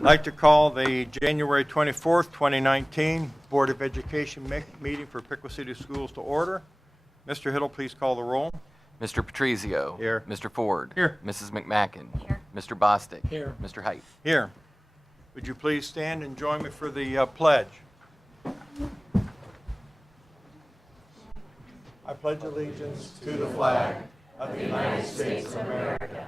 I'd like to call the January 24th, 2019 Board of Education meeting for Piqua City Schools to order. Mr. Hiddle, please call the roll. Mr. Patrizio. Here. Mr. Ford. Here. Mrs. McMacken. Here. Mr. Bostic. Here. Mr. Height. Here. Would you please stand and join me for the pledge? I pledge allegiance to the flag of the United States of America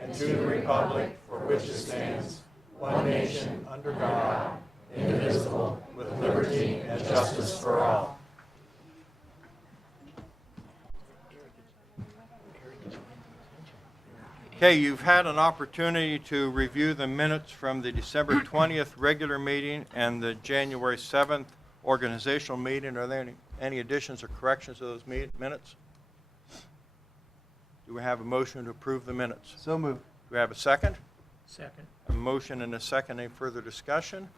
and to the republic for which it stands, one nation, under God, indivisible, with liberty and justice for all. Okay, you've had an opportunity to review the minutes from the December 20th regular meeting and the January 7th organizational meeting. Are there any additions or corrections to those minutes? Do we have a motion to approve the minutes? So moved. Do we have a second? Second. A motion and a second. Any further discussion?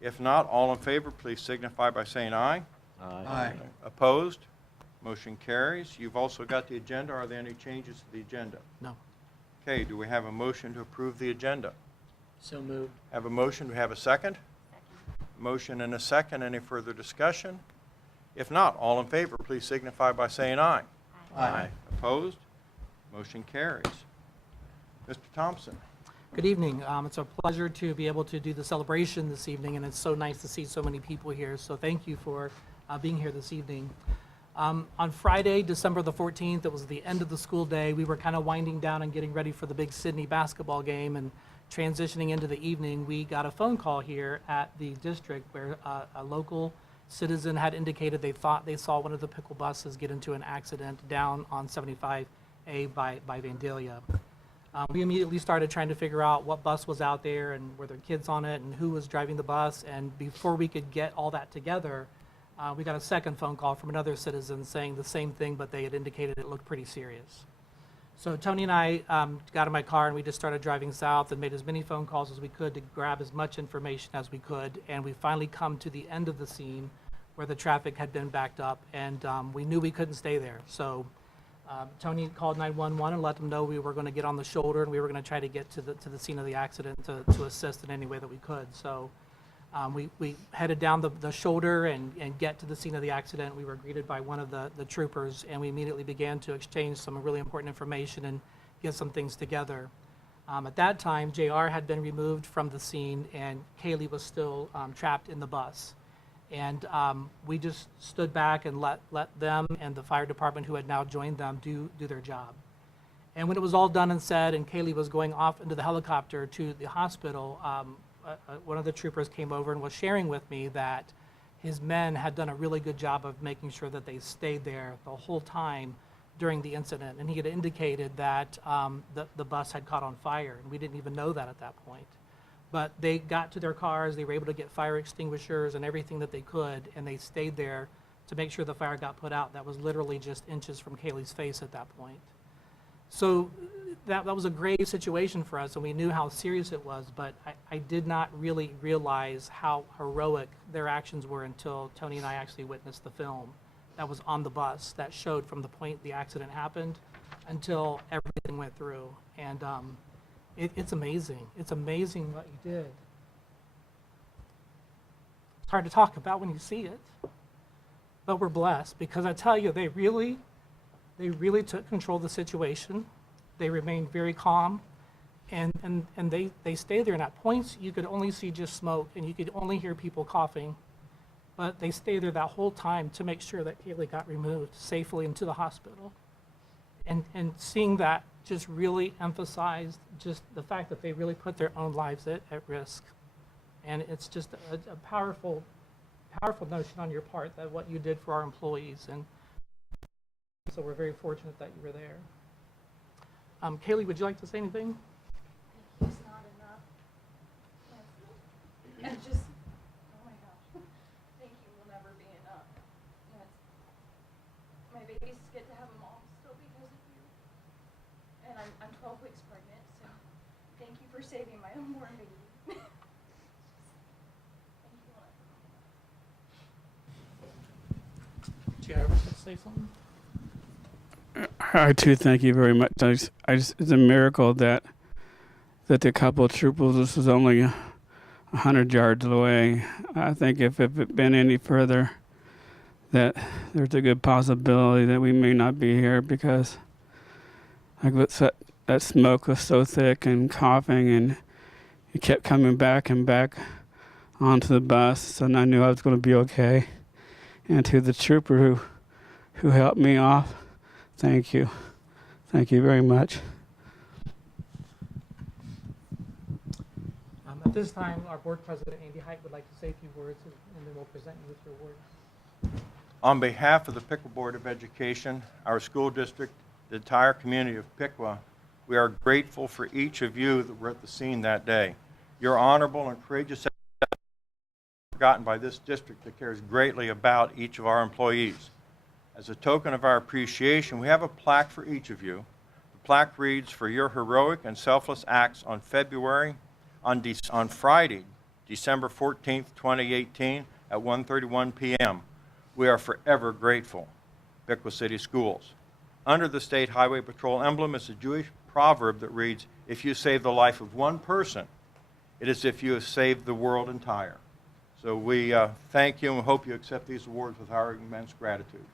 If not, all in favor, please signify by saying aye. Aye. Opposed? Motion carries. You've also got the agenda. Are there any changes to the agenda? No. Okay, do we have a motion to approve the agenda? So moved. Have a motion. Do we have a second? Motion and a second. Any further discussion? If not, all in favor, please signify by saying aye. Aye. Opposed? Motion carries. Mr. Thompson. Good evening. It's a pleasure to be able to do the celebration this evening, and it's so nice to see so many people here. So thank you for being here this evening. On Friday, December the 14th, it was the end of the school day. We were kind of winding down and getting ready for the big Sydney basketball game, and transitioning into the evening, we got a phone call here at the district where a local citizen had indicated they thought they saw one of the Piqua buses get into an accident down on 75A by Vandalia. We immediately started trying to figure out what bus was out there and were there kids on it and who was driving the bus. And before we could get all that together, we got a second phone call from another citizen saying the same thing, but they had indicated it looked pretty serious. So Tony and I got in my car and we just started driving south and made as many phone calls as we could to grab as much information as we could. And we finally come to the end of the scene where the traffic had been backed up, and we knew we couldn't stay there. So Tony called 911 and let them know we were going to get on the shoulder and we were going to try to get to the scene of the accident to assist in any way that we could. So we headed down the shoulder and get to the scene of the accident. We were greeted by one of the troopers, and we immediately began to exchange some really important information and get some things together. At that time, JR had been removed from the scene and Kaylee was still trapped in the bus. And we just stood back and let them and the fire department, who had now joined them, do their job. And when it was all done and said and Kaylee was going off into the helicopter to the hospital, one of the troopers came over and was sharing with me that his men had done a really good job of making sure that they stayed there the whole time during the incident. And he had indicated that the bus had caught on fire, and we didn't even know that at that point. But they got to their cars, they were able to get fire extinguishers and everything that they could, and they stayed there to make sure the fire got put out. That was literally just inches from Kaylee's face at that point. So that was a grave situation for us, and we knew how serious it was, but I did not really realize how heroic their actions were until Tony and I actually witnessed the film that was on the bus that showed from the point the accident happened until everything went through. And it's amazing. It's amazing what you did. It's hard to talk about when you see it, but we're blessed because I tell you, they really took control of the situation. They remained very calm, and they stayed there. And at points, you could only see just smoke, and you could only hear people coughing, but they stayed there that whole time to make sure that Kaylee got removed safely into the hospital. And seeing that just really emphasized just the fact that they really put their own lives at risk. And it's just a powerful notion on your part that what you did for our employees. And so we're very fortunate that you were there. Kaylee, would you like to say anything? Thank you's not enough. And just, oh my gosh, thank you will never be enough. And my babies get to have a mom still because of you. And I'm 12 weeks pregnant, so thank you for saving my unborn baby. Thank you will never be enough. Do you ever say something? I too thank you very much. It's a miracle that that the couple of troopers, this was only 100 yards away. I think if it had been any further, that there's a good possibility that we may not be here because that smoke was so thick and coughing, and it kept coming back and back onto the bus, and I knew I was going to be okay. And to the trooper who helped me off, thank you. Thank you very much. At this time, our board president, Andy Height, would like to say a few words, and then we'll present you with your award. On behalf of the Piqua Board of Education, our school district, the entire community of Piqua, we are grateful for each of you that were at the scene that day. Your honorable and courageous efforts forgotten by this district that cares greatly about each of our employees. As a token of our appreciation, we have a plaque for each of you. The plaque reads, "For your heroic and selfless acts on Friday, December 14th, 2018 at 1:31 p.m. We are forever grateful. Piqua City Schools." Under the State Highway Patrol emblem is a Jewish proverb that reads, "If you save the life of one person, it is as if you have saved the world entire." So we thank you and hope you accept these awards with our immense gratitude.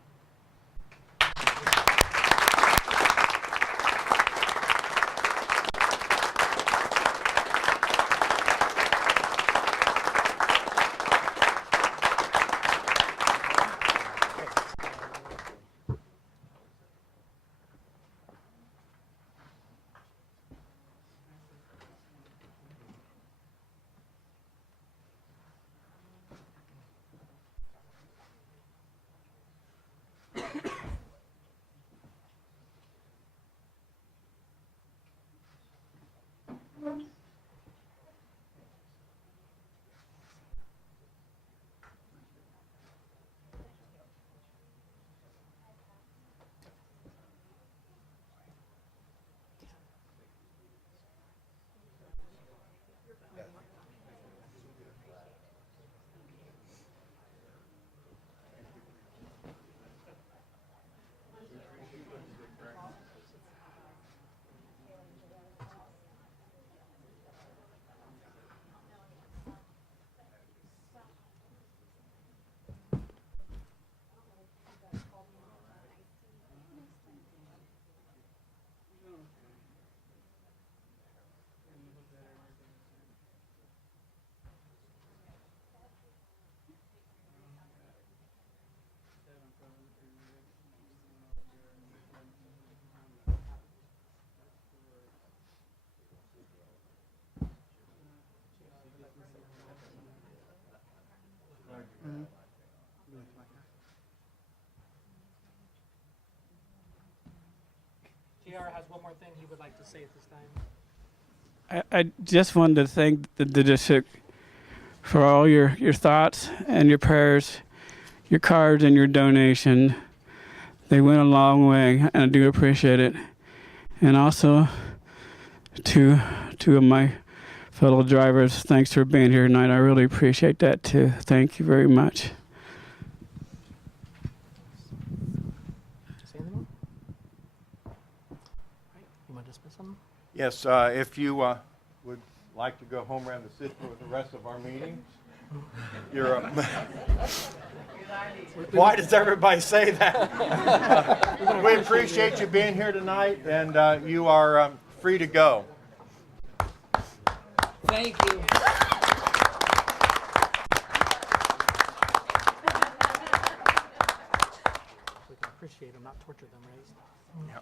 JR has one more thing he would like to say at this time. I just wanted to thank the district for all your thoughts and your prayers, your cards and your donation. They went a long way, and I do appreciate it. And also to two of my fellow drivers, thanks for being here tonight. I really appreciate that too. Thank you very much. Say anything more? All right, you want to dismiss them? Yes, if you would like to go home around the city with the rest of our meetings, you're. Why does everybody say that? We appreciate you being here tonight, and you are free to go. Thank you. We can appreciate them, not torture them, right? Yeah.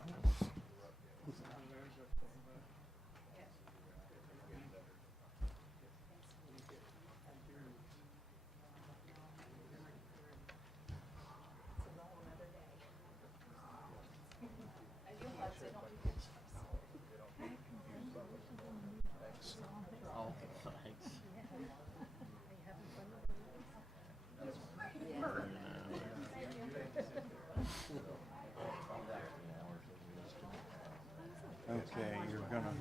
Okay, you're gonna.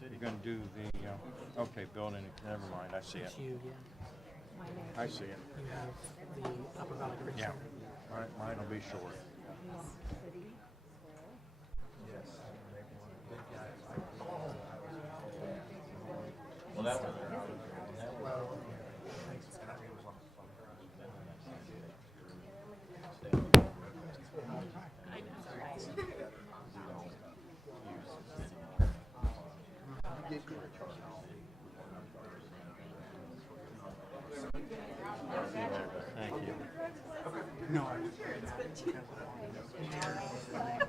You're gonna do the. Okay, building. Never mind. I see it. You, yeah. I see it. You have the Upper Valley Career Yeah. Center. Mine will be short.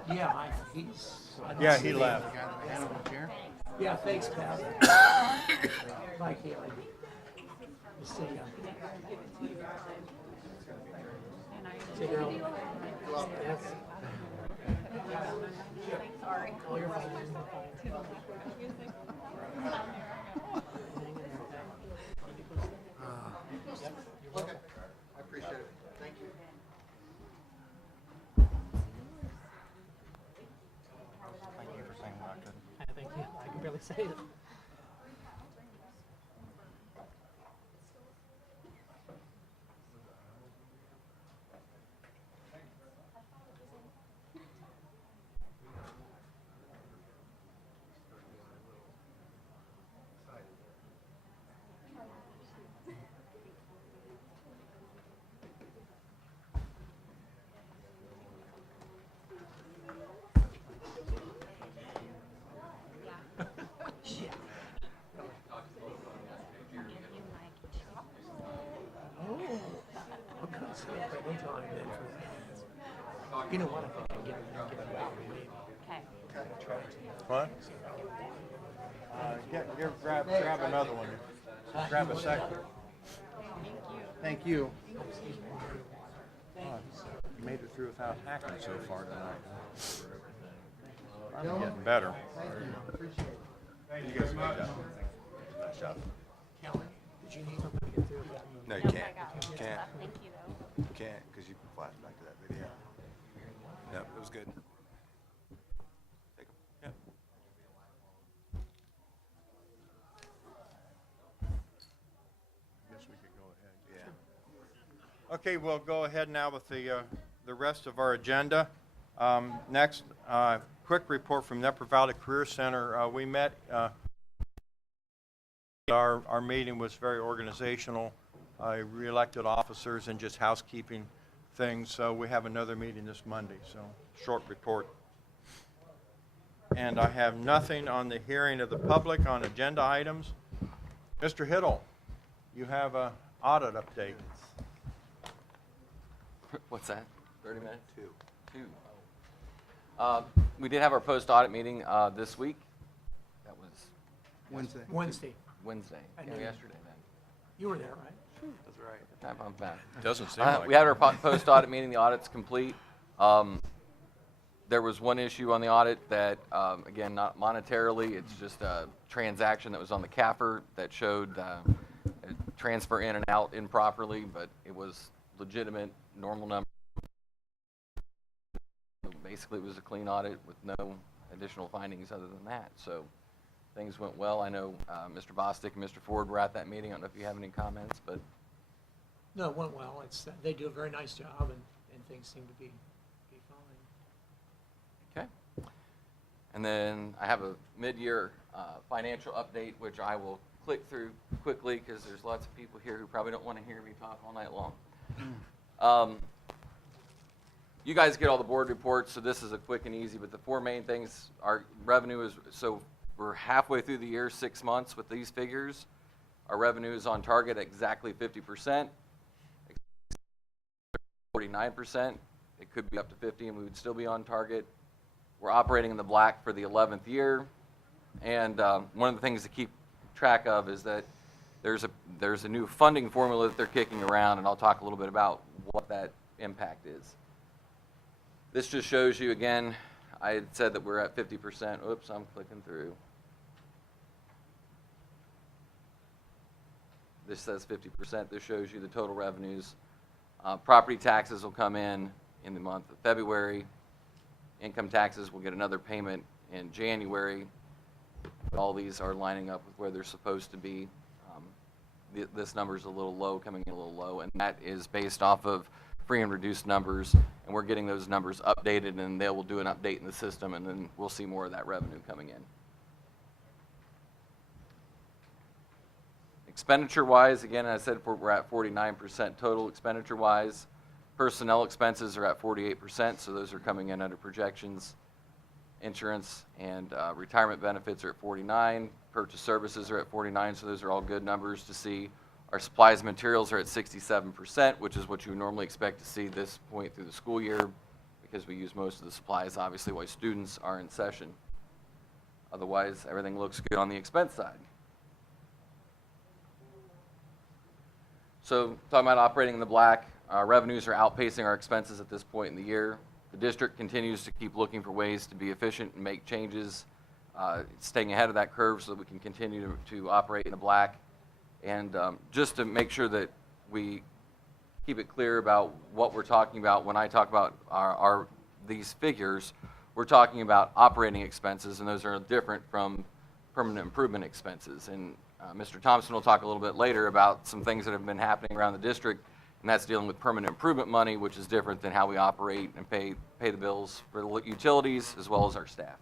Yeah, he's. Yeah, he left. Yeah, thanks, Pat. Mike Haley. See ya. See you, girl. Yes. Sorry. Oh, you're fine. I appreciate it. Thank you. Thank you for saying what I couldn't. Thank you. I can barely say it. What kind of stuff? I don't tell him that. You know what? I think I can get it out of the way. What? Grab another one. Grab a second. Thank you. You made it through without hacking so far tonight. I'm getting better. You guys made that. Nice job. Kelly, did you need something to get through? No, you can't. You can't. Thank you, though. You can't because you flashed back to that video. Yep, it was good. Take 'em. Yep. Guess we could go ahead. Yeah. Okay, we'll go ahead now with the rest of our agenda. Next, quick report from the Upper Valley Career Center. We met. Our meeting was very organizational. Re-elected officers and just housekeeping things. So we have another meeting this Monday. So short report. And I have nothing on the hearing of the public on agenda items. Mr. Hiddle, you have an audit update. What's that? 30 minutes? Two. We did have our post-audit meeting this week. That was Wednesday. Wednesday. I Yeah, knew. yesterday then. You were there, right? That's right. Time I'm back. Doesn't seem like We had our post-audit meeting. The audit's complete. There was one issue on the audit that, again, not monetarily, it's just a transaction that was on the CAFR that showed a transfer in and out improperly, but it was legitimate, normal number. Basically, it was a clean audit with no additional findings other than that. So things went well. I know Mr. Bostic and Mr. Ford were at that meeting. I don't know if you have any comments, but No, it went well. They do a very nice job, and things seem to be fine. okay. And then I have a mid-year financial update, which I will click through quickly because there's lots of people here who probably don't want to hear me talk all night long. You guys get all the board reports, so this is a quick and easy, but the four main things, our revenue is, so we're halfway through the year, 6 months with these figures. Our revenue is on target at exactly 50%, 49%. It could be up to 50 and we would still be on target. We're operating in the black for the 11th year. And one of the things to keep track of is that there's a new funding formula that they're kicking around, and I'll talk a little bit about what that impact is. This just shows you, again, I had said that we're at 50%. Oops, I'm clicking through. This says 50%. This shows you the total revenues. Property taxes will come in the month of February. Income taxes will get another payment in January. All these are lining up with where they're supposed to be. this number's a little low, coming in a little low, and that is based off of free and reduced numbers, and we're getting those numbers updated, and they will do an update in the system, and then we'll see more of that revenue coming in. Expenditure-wise, again, I said we're at 49% total expenditure-wise. Personnel expenses are at 48%, so those are coming in under projections. Insurance and retirement benefits are at 49. Purchase services are at 49, so those are all good numbers to see. Our supplies and materials are at 67%, which is what you would normally expect to see this point through the school year, because we use most of the supplies, obviously, while students are in session. Otherwise, everything looks good on the expense side. So, talking about operating in the black, our revenues are outpacing our expenses at this point in the year. The district continues to keep looking for ways to be efficient and make changes, staying ahead of that curve so that we can continue to operate in the black. And just to make sure that we keep it clear about what we're talking about, when I talk about these figures, we're talking about operating expenses, and those are different from permanent improvement expenses. And Mr. Thompson will talk a little bit later about some things that have been happening around the district, and that's dealing with permanent improvement money, which is different than how we operate and pay the bills for the utilities as well as our staff.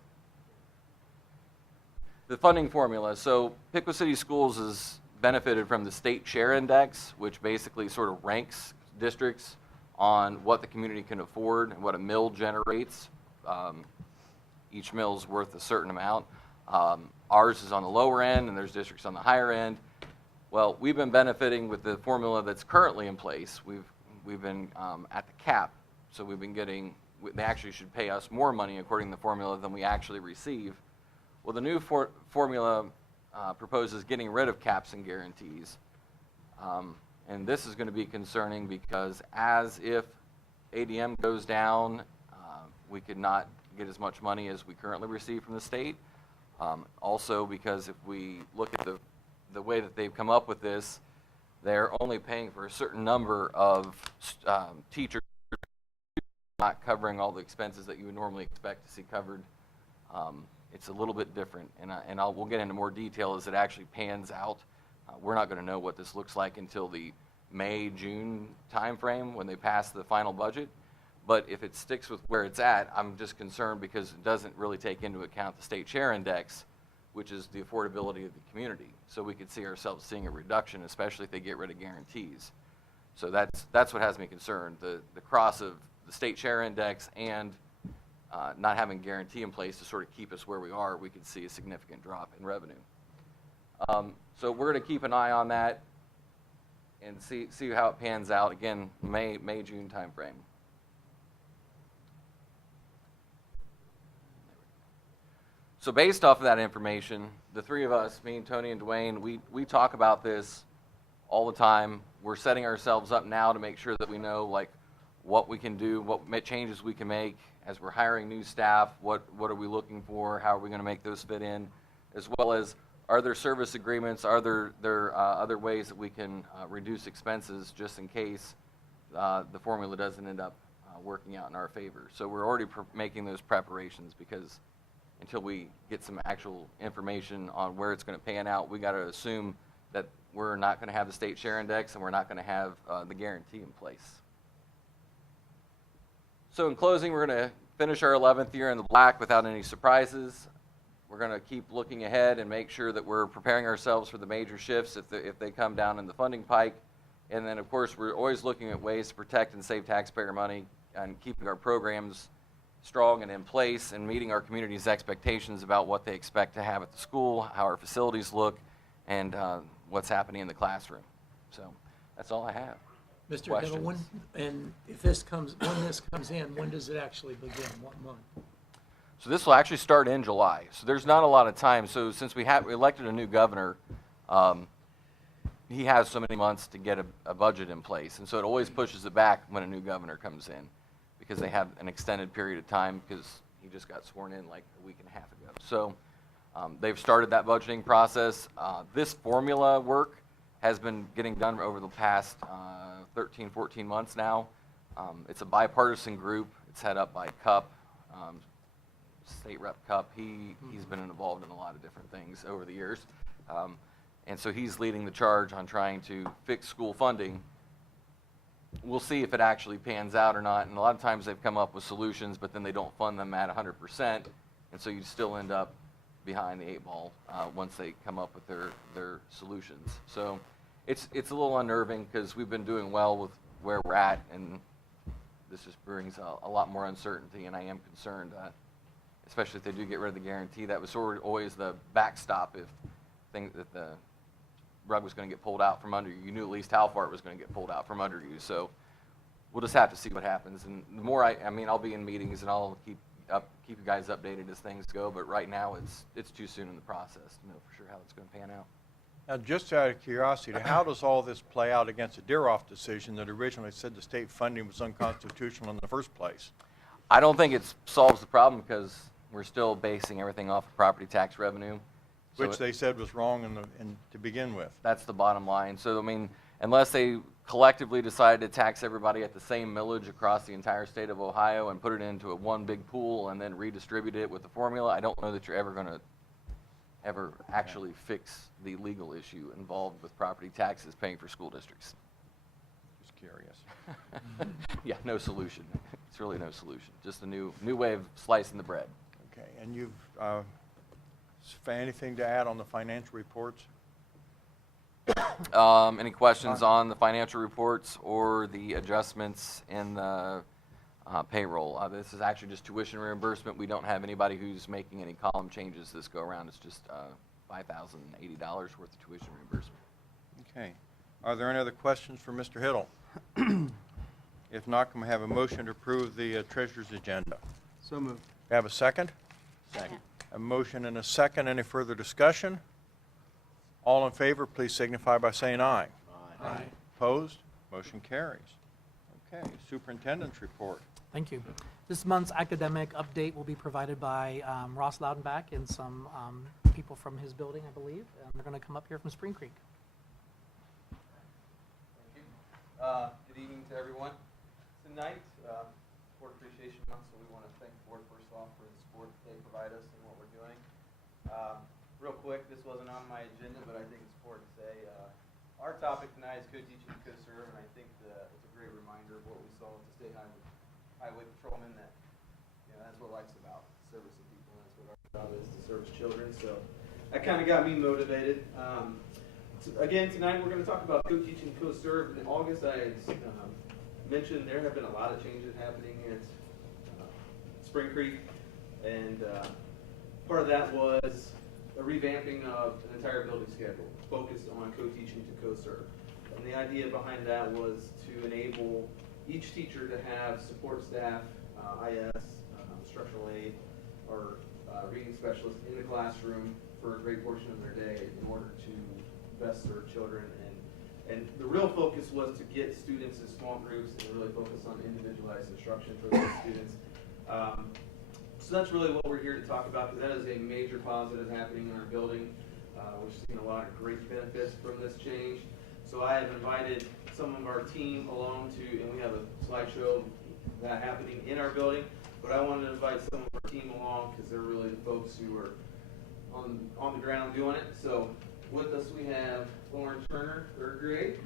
The funding formula. So Piqua City Schools has benefited from the state share index, which basically sort of ranks districts on what the community can afford and what a mill generates. Each mill is worth a certain amount. Ours is on the lower end, and there's districts on the higher end. Well, we've been benefiting with the formula that's currently in place. We've been at the cap, so we've been getting, they actually should pay us more money according to the formula than we actually receive. Well, the new formula proposes getting rid of caps and guarantees. And this is going to be concerning because as if ADM goes down, we could not get as much money as we currently receive from the state. Also because if we look at the way that they've come up with this, they're only paying for a certain number of teachers, not covering all the expenses that you would normally expect to see covered. It's a little bit different, and we'll get into more detail as it actually pans out. We're not going to know what this looks like until the May-June timeframe when they pass the final budget. But if it sticks with where it's at, I'm just concerned because it doesn't really take into account the state share index, which is the affordability of the community. So we could see ourselves seeing a reduction, especially if they get rid of guarantees. So that's what has me concerned. The cross of the state share index and not having guarantee in place to sort of keep us where we are, we could see a significant drop in revenue. So we're going to keep an eye on that and see how it pans out. Again, May-June timeframe. So based off of that information, the three of us, me and Tony and Dwayne, we talk about this all the time. We're setting ourselves up now to make sure that we know like what we can do, what changes we can make as we're hiring new staff, what are we looking for, how are we going to make those fit in, as well as are there service agreements, are there other ways that we can reduce expenses just in case the formula doesn't end up working out in our favor. So we're already making those preparations because until we get some actual information on where it's going to pan out, we got to assume that we're not going to have the state share index and we're not going to have the guarantee in place. So in closing, we're going to finish our 11th year in the black without any surprises. We're going to keep looking ahead and make sure that we're preparing ourselves for the major shifts if they come down in the funding pike. And then, of course, we're always looking at ways to protect and save taxpayer money and keeping our programs strong and in place and meeting our community's expectations about what they expect to have at the school, how our facilities look, and what's happening in the classroom. So that's all I have. Mr. Questions? Hill, when this comes in, when does it actually begin? What month? So this will actually start in July. So there's not a lot of time. So since we elected a new governor, he has so many months to get a budget in place. And so it always pushes it back when a new governor comes in because they have an extended period of time because he just got sworn in like a week and a half ago. So they've started that budgeting process. This formula work has been getting done over the past 13, 14 months now. It's a bipartisan group. It's head up by Cupp, State Rep Cupp. He's been involved in a lot of different things over the years. And so he's leading the charge on trying to fix school funding. We'll see if it actually pans out or not. And a lot of times they've come up with solutions, but then they don't fund them at 100%. And so you still end up behind the 8 ball once they come up with their solutions. So it's a little unnerving because we've been doing well with where we're at, and this just brings a lot more uncertainty, and I am concerned, especially if they do get rid of the guarantee. That was sort of always the backstop if that the rug was going to get pulled out from under you. You knew at least how far it was going to get pulled out from under you. So we'll just have to see what happens. And the more I mean, I'll be in meetings and I'll keep you guys updated as things go. But right now, it's too soon in the process to know for sure how it's going to pan out. Now, just out of curiosity, how does all this play out against the Deeroff decision that originally said the state funding was unconstitutional in the first place? I don't think it solves the problem because we're still basing everything off of property tax revenue. So Which they said was wrong to begin with. That's the bottom line. So, I mean, unless they collectively decide to tax everybody at the same millage across the entire state of Ohio and put it into one big pool and then redistribute it with the formula, I don't know that you're ever going to actually fix the legal issue involved with property taxes paying for school districts. Just curious. Yeah, no solution. It's really no solution. Just a new way of slicing the bread. Okay, and you've anything to add on the financial reports? Any questions on the financial reports or the adjustments in the payroll? This is actually just tuition reimbursement. We don't have anybody who's making any column changes this go around. It's just $5,080 worth of tuition reimbursement. Okay. Are there any other questions for Mr. Hiddle? If not, can we have a motion to approve the treasurer's agenda? So moved. Have a second? Second. A motion and a second. Any further discussion? All in favor, please signify by saying aye. Aye. Opposed? Motion carries. Okay, Superintendents Report. Thank you. This month's academic update will be provided by Ross Loudenbach and some people from his building, I believe. And they're going to come up here from Spring Creek. Thank you. Good evening to everyone. Tonight, Board Appreciation Month, so we want to thank the board first off for the support that they provide us and what we're doing. Real quick, this wasn't on my agenda, but I think it's important to say our topic tonight is co-teaching and co-serve, and I think it's a great reminder of what we saw with the state highway patrolmen, that that's what life's about, service of people, and that's what our job is, to service children. So that kind of got me motivated. Again, tonight we're going to talk about co-teaching and co-serve. In August, I mentioned there have been a lot of changes happening at Spring Creek, and part of that was a revamping of an entire building schedule focused on co-teaching to co-serve. And the idea behind that was to enable each teacher to have support staff, IS, instructional aid, or reading specialists in the classroom for a great portion of their day in order to best serve children. And the real focus was to get students in small groups and really focus on individualized instruction for those students. So that's really what we're here to talk about, because that is a major positive happening in our building. We're seeing a lot of great benefits from this change. So I have invited some of our team along and we have a slideshow of that happening in our building, but I wanted to invite some of our team along because they're really the folks who are on the ground doing it. So with us we have Lauren Turner, 3rd grade.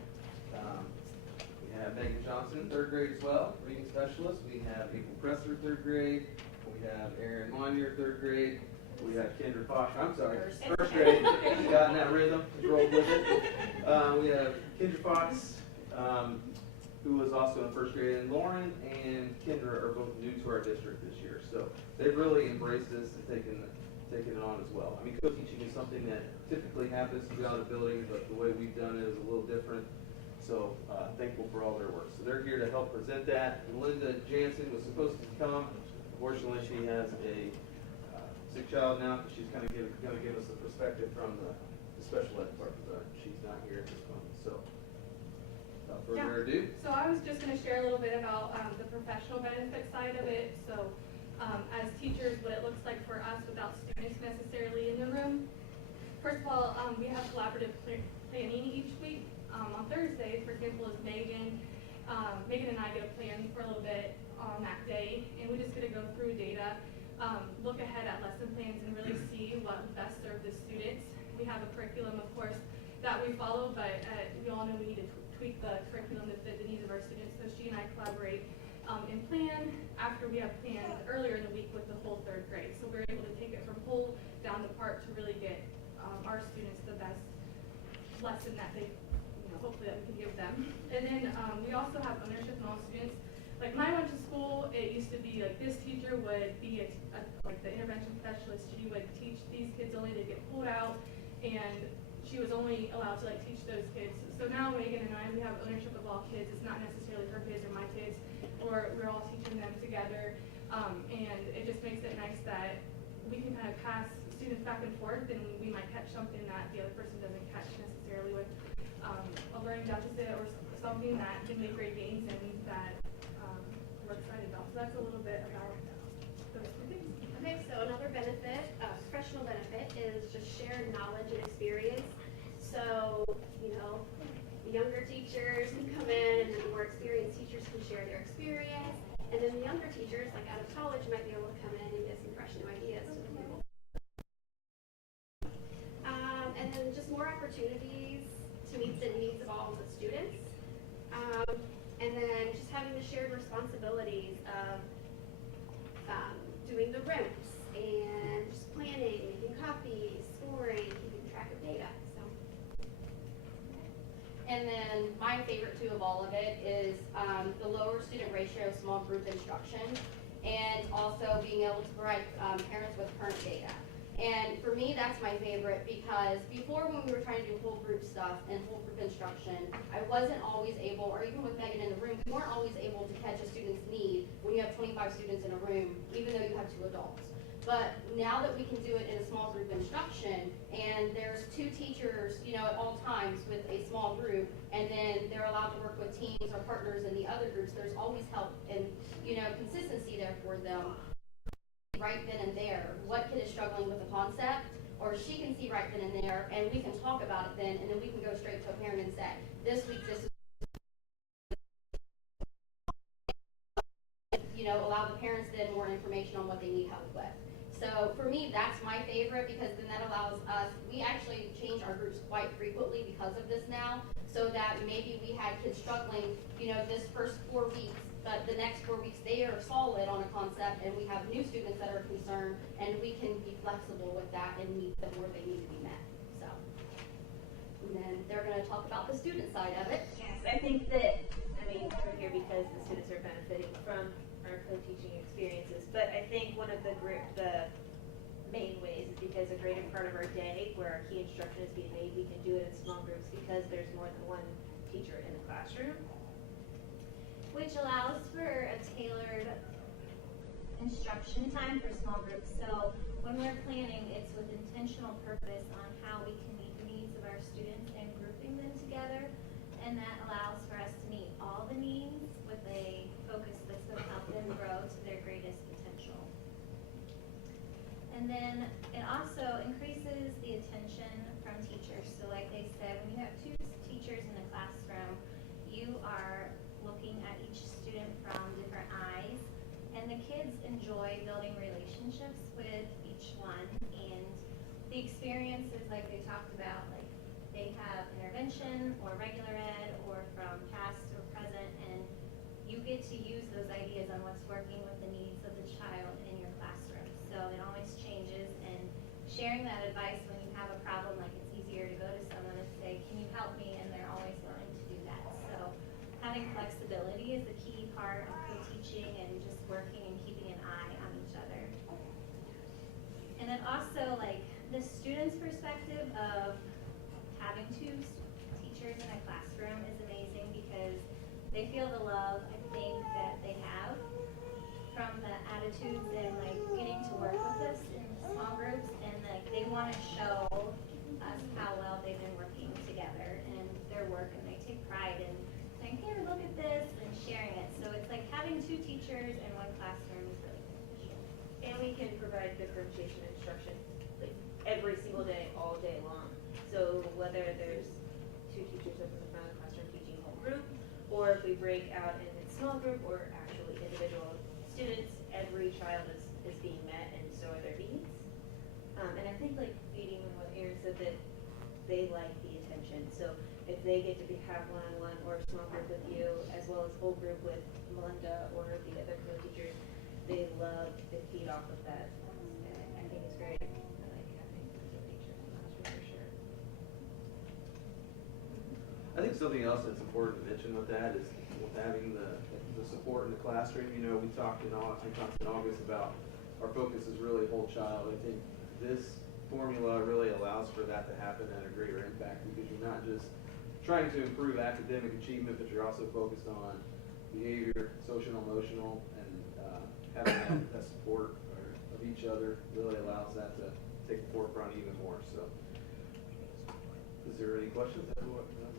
We have Megan Johnson, 3rd grade as well, reading specialist. We have April Presser, 3rd grade. We have Erin MidYear, 3rd grade. We have Kendra Fox, first grade. Got in that rhythm, rolled with it. We have Kendra Fox, who was also in 1st grade. And Lauren and Kendra are both new to our district this year. So they've really embraced this and taken it on as well. I mean, co-teaching is something that typically happens throughout a building, but the way we've done it is a little different. So thankful for all their work. So they're here to help present that. And Linda Jansen was supposed to come. Unfortunately, she has a sick child now, but she's kind of going to give us a perspective from the special ed department, but she's not here at this moment. So without further ado. So I was just going to share a little bit about the professional benefit side of it. So as teachers, what it looks like for us without students necessarily in the room. First of all, we have collaborative planning each week. On Thursdays, for example, is Megan and I get a plan for a little bit on that day, and we just get to go through data, look ahead at lesson plans, and really see what would best serve the students. We have a curriculum, of course, that we follow, but we all know we need to tweak the curriculum to fit the needs of our students. So she and I collaborate and plan after we have planned earlier in the week with the whole third grade. So we're able to take it from whole down to part to really get our students the best lesson that they, hopefully that we can give them. And then we also have ownership in all students. Like when I went to school, it used to be like this teacher would be like the intervention specialist. She would teach these kids only to get pulled out, and she was only allowed to like teach those kids. So now Megan and I, we have ownership of all kids. It's not necessarily her kids or my kids, or we're all teaching them together. And it just makes it nice that we can kind of pass students back and forth, and we might catch something that the other person doesn't catch necessarily with a learning deficit or something that can make great gains and that we're excited about. So that's a little bit about those two things. Okay, so another benefit, professional benefit, is just shared knowledge and experience. So, the younger teachers can come in and the more experienced teachers can share their experience. And then the younger teachers, like out of college, might be able to come in and get some fresh new ideas to the table. And then just more opportunities to meet the needs of all the students. And then just having the shared responsibilities of doing the rooms and just planning, making copies, scoring, keeping track of data. So. And then my favorite too of all of it is the lower student ratio, small group instruction, and also being able to provide parents with current data. And for me, that's my favorite because before when we were trying to do whole group stuff and whole group instruction, I wasn't always able, or even with Megan in the room, we weren't always able to catch a student's need when you have 25 students in a room, even though you have 2 adults. But now that we can do it in a small group instruction, and there's 2 teachers, at all times with a small group, and then they're allowed to work with teams or partners in the other groups, there's always help and, consistency there for them. Right then and there, what kid is struggling with a concept, or she can see right then and there, and we can talk about it then, and then we can go straight to a parent and say, this week this is, allow the parents then more information on what they need help with. So for me, that's my favorite because then that allows us, we actually change our groups quite frequently because of this now, so that maybe we had kids struggling, this first 4 weeks, but the next 4 weeks they are solid on a concept, and we have new students that are concerned, and we can be flexible with that and meet them where they need to be met. So, and then they're going to talk about the student side of it. Yes, I think that, we're here because the students are benefiting from our co-teaching experiences, but I think one of the main ways is because a greater part of our day where our key instruction is being made, we can do it in small groups because there's more than one teacher in the classroom. Which allows for a tailored instruction time for small groups. So when we're planning, it's with intentional purpose on how we can meet the needs of our students and grouping them together. And that allows for us to meet all the needs with a focus that's going to help them grow to their greatest potential. And then it also increases the attention from teachers. So like they said, when you have 2 teachers in a classroom, you are looking at each student from different eyes, and the kids enjoy building relationships with each one, and the experiences like they talked about, like they have intervention or regular ed or from past or present, and you get to use those ideas on what's working with the needs of the child in your classroom. So it always changes, and sharing that advice when you have a problem, like it's easier to go to someone and say, can you help me, and they're always willing to do that. So having flexibility is a key part of co-teaching and just working and keeping an eye on each other. And then also, like, the student's perspective of having 2 teachers in a classroom is amazing because they feel the love, I think, that they have from the attitudes and, like, getting to work with us in small groups, and, like, they want to show us how well they've been working together and their work, and they take pride in saying, here, look at this, and sharing it. So it's like having 2 teachers in one classroom is really beneficial. And we can provide differentiation instruction like every single day, all day long. So whether there's 2 teachers up in the front of the classroom teaching a whole group, or if we break out in a small group or actually individual students, every child is being met, and so are their needs. And I think, like, feeding on what Erin said, that they like the attention attention. So if they get to have one-on-one or a small group with you, as well as whole group with Melinda or the other co-teachers, they love to feed off of that. And I think it's great. I like having a teacher in the classroom for sure. I think something else that's important to mention with that is with having the support in the classroom. You know, I talked in August about our focus is really whole child. I think this formula really allows for that to happen at a greater impact because you're not just trying to improve academic achievement, but you're also focused on behavior, social and emotional, and having that support of each other really allows that to take the forefront even more. So, is there any questions on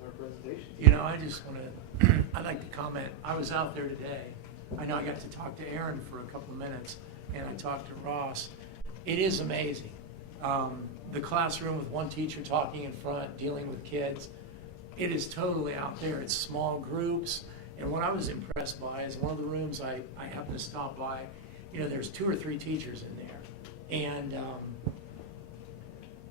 our presentation? You know, I just want to, I'd like to comment. I was out there today. I know I got to talk to Aaron for a couple of minutes, and I talked to Ross. It is amazing. The classroom with one teacher talking in front, dealing with kids, it is totally out there. It's small groups. And what I was impressed by is one of the rooms I happened to stop by, you know, there's 2 or 3 teachers in there. And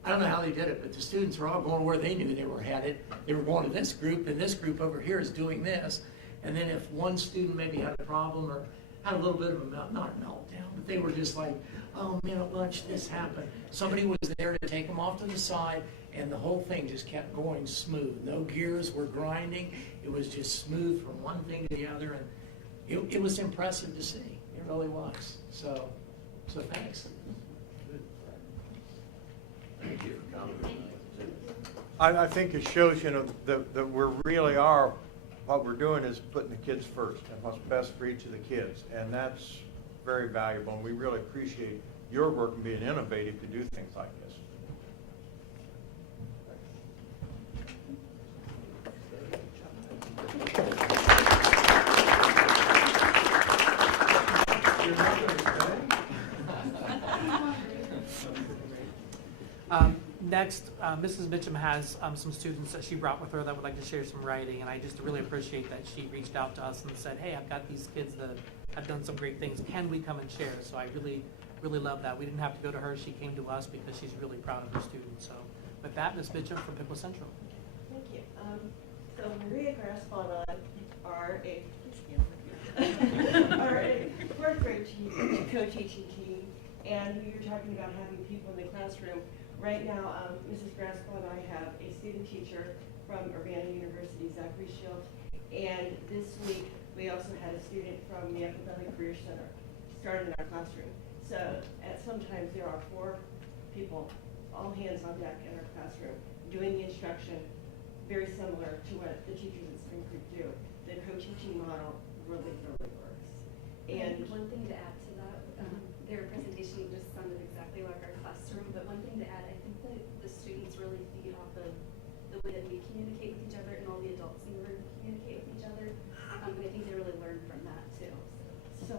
I don't know how they did it, but the students were all going where they knew they were headed. They were going to this group, and this group over here is doing this. And then if one student maybe had a problem or had a little bit of a not a meltdown, but they were just like, oh man, at lunch this happened. Somebody was there to take them off to the side, and the whole thing just kept going smooth. No gears were grinding. It was just smooth from one thing to the other, and it was impressive to see. It really was. So thanks. Thank you. I think it shows, you know, that we really are, what we're doing is putting the kids first and what's best for each of the kids. And that's very valuable. And we really appreciate your work and being innovative to do things like this. Next, Mrs. Mitchum has some students that she brought with her that would like to share some writing, and I just really appreciate that she reached out to us and said, hey, I've got these kids that have done some great things. Can we come and share? So I really, really love that. We didn't have to go to her. She came to us because she's really proud of her students. So with that, Ms. Mitchum from Piqua Central. Thank you. So Maria Graspon and I are a fourth grade co-teaching team, and we were talking about having people in the classroom. Right now, Mrs. Graspon and I have a student teacher from Urbana University, Zachary Schilt, and this week we also had a student from the Upper Valley Career Center started in our classroom. So sometimes there are 4 people, all hands on deck in our classroom, doing the instruction, very similar to what the teachers at Spring Creek do. The co-teaching model really, really works. And one thing to add to that, their presentation just sounded exactly like our classroom, but one thing to add, I think that the students really feed off of the way that we communicate with each other and all the adults in the room communicate with each other. And I think they really learn from that too. So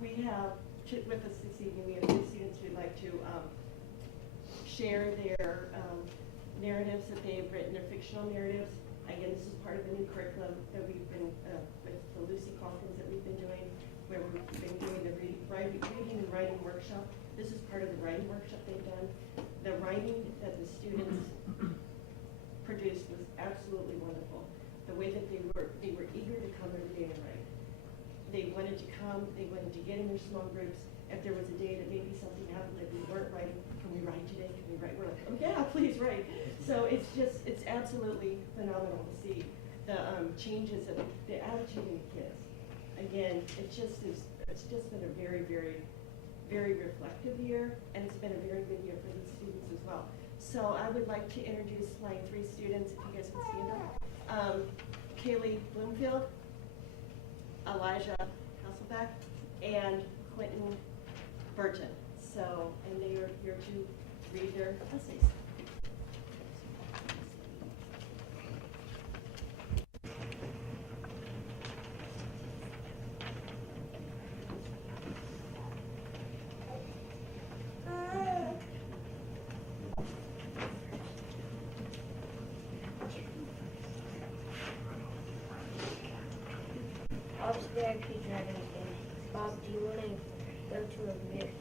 we have, with us this evening, we have 2 students who'd like to share their narratives that they've written, their fictional narratives. Again, this is part of the new curriculum that we've been, with the Lucy Calkins that we've been doing, where we've been doing the reading and writing workshop. This is part of the writing workshop they've done. The writing that the students produced was absolutely wonderful. The way that they were eager to come every day and write. They wanted to come, they wanted to get in their small groups. If there was a day that maybe something happened that we weren't writing, can we write today? Can we write? We're like, oh yeah, please write. So it's absolutely phenomenal to see the changes of the attitude in the kids. Again, it's just been a very, very, very reflective year, and it's been a very good year for these students as well. So I would like to introduce my 3 students, if you guys would stand up. Kaylee Bloomfield, Elijah Hasselbeck, and Quentin Burton. So, and they are here to read their essays. Bob's there, Pete Dragon again. Bob, do you want to go to a mirror?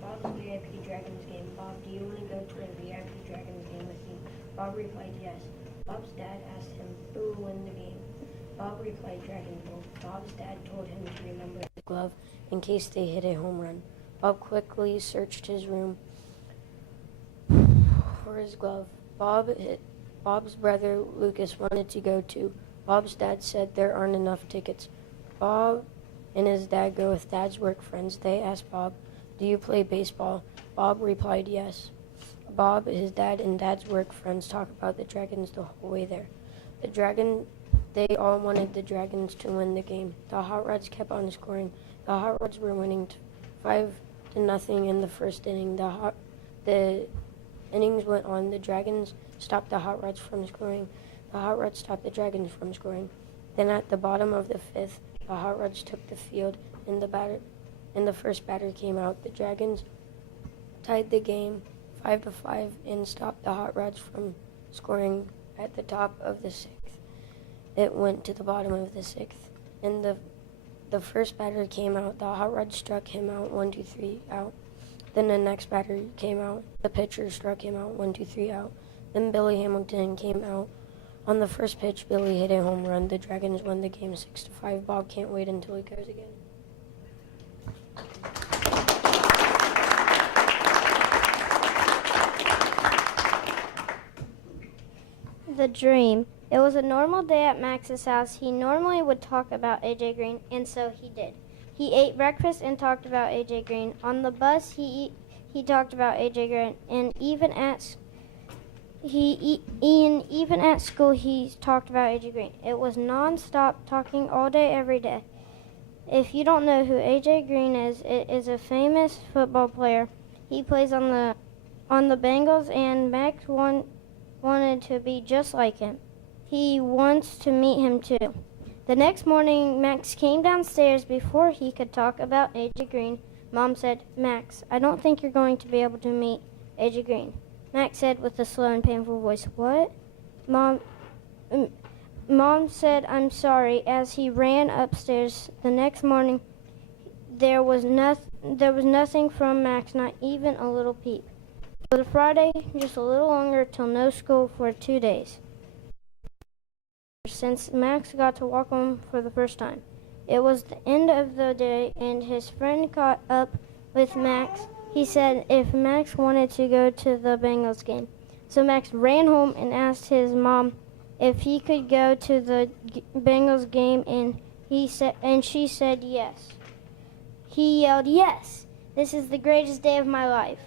Bob? a VIP Dragons game. Bob, do you want to go to a VIP Dragons game with me? Bob replied, yes. Bob's dad asked him who would win the game. Bob replied, Dragons will. Bob's dad told him to remember his glove in case they hit a home run. Bob quickly searched his room for his glove. Bob's brother Lucas wanted to go too. Bob's dad said there aren't enough tickets. Bob and his dad go with Dad's work friends. They asked Bob, do you play baseball? Bob replied, yes. Bob, his dad, and Dad's work friends talk about the Dragons the whole way there. They all wanted the Dragons to win the game. The Hot Rods kept on scoring. The Hot Rods were winning 5-0 in the first inning. The innings went on. The Dragons stopped the Hot Rods from scoring. The Hot Rods stopped the Dragons from scoring. Then at the bottom of the fifth, the Hot Rods took the field, and the first batter came out. The Dragons tied the game 5-5 and stopped the Hot Rods from scoring at the top of the sixth. It went to the bottom of the sixth, and the first batter came out. The Hot Rods struck him out 1-2-3 out. Then the next batter came out. The pitcher struck him out 1-2-3 out. Then Billy Hamilton came out. On the first pitch, Billy hit a home run. The Dragons won the game 6-5. Bob can't wait until he goes again. The dream. It was a normal day at Max's house. He normally would talk about AJ Green, and so he did. He ate breakfast and talked about AJ Green. On the bus, he talked about AJ Green, and even at school, he talked about AJ Green. It was non-stop talking all day, every day. If you don't know who AJ Green is, it is a famous football player. He plays on the Bengals, and Max wanted to be just like him. He wants to meet him too. The next morning, Max came downstairs. Before he could talk about AJ Green, Mom said, Max, I don't think you're going to be able to meet AJ Green. Max said with a slow and painful voice, what? Mom said, I'm sorry. As he ran upstairs the next morning, there was nothing from Max, not even a little peep. So the Friday, just a little longer till no school for 2 days. Since Max got to walk home for the first time. It was the end of the day, and his friend caught up with Max. He said if Max wanted to go to the Bengals game. So Max ran home and asked his mom if he could go to the Bengals game, and she said yes. He yelled, yes, this is the greatest day of my life.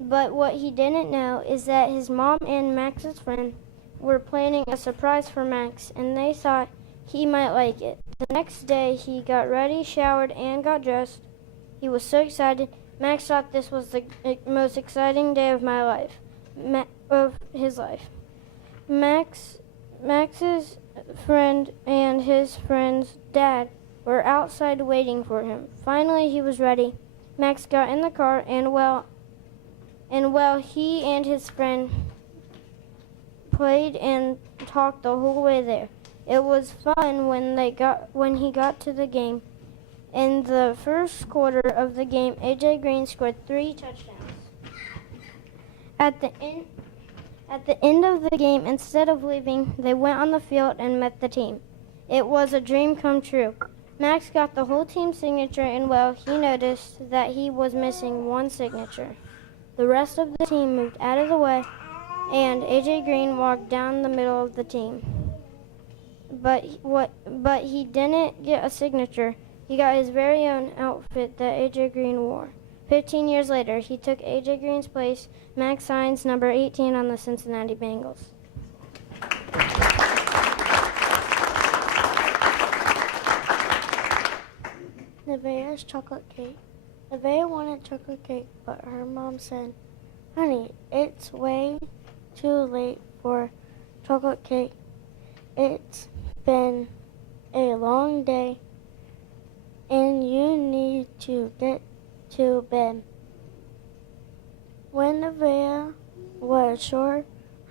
But what he didn't know is that his mom and Max's friend were planning a surprise for Max, and they thought he might like it. The next day, he got ready, showered, and got dressed. He was so excited. Max thought this was the most exciting day of his life. Max's friend and his friend's dad were outside waiting for him. Finally, he was ready. Max got in the car, and while he and his friend played and talked the whole way there. It was fun when he got to the game. In the first quarter of the game, AJ Green scored 3 touchdowns. At the end of the game, instead of leaving, they went on the field and met the team. It was a dream come true. Max got the whole team's signature, and he noticed that he was missing one signature. The rest of the team moved out of the way, and AJ Green walked down the middle of the team. But he didn't get a signature. He got his very own outfit that AJ Green wore. 15 years later, he took AJ Green's place. Max signs number 18 on the Cincinnati Bengals. Nevaeh's chocolate cake. Nevaeh wanted chocolate cake, but her mom said, honey, it's way too late for chocolate cake. It's been a long day, and you need to get to bed. When Nevaeh was sure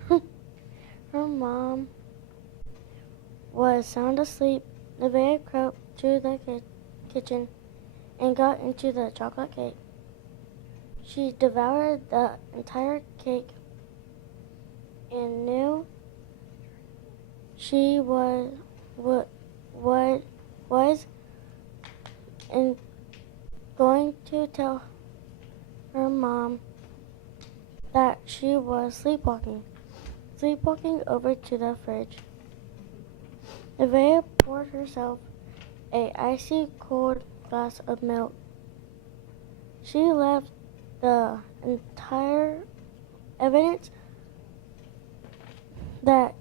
her mom was sound asleep, Nevaeh crept to the kitchen and got into the chocolate cake. She devoured the entire cake and knew she was and going to tell her mom that she was sleepwalking over to the fridge. Nevaeh poured herself a icy cold glass of milk. She left the entire evidence that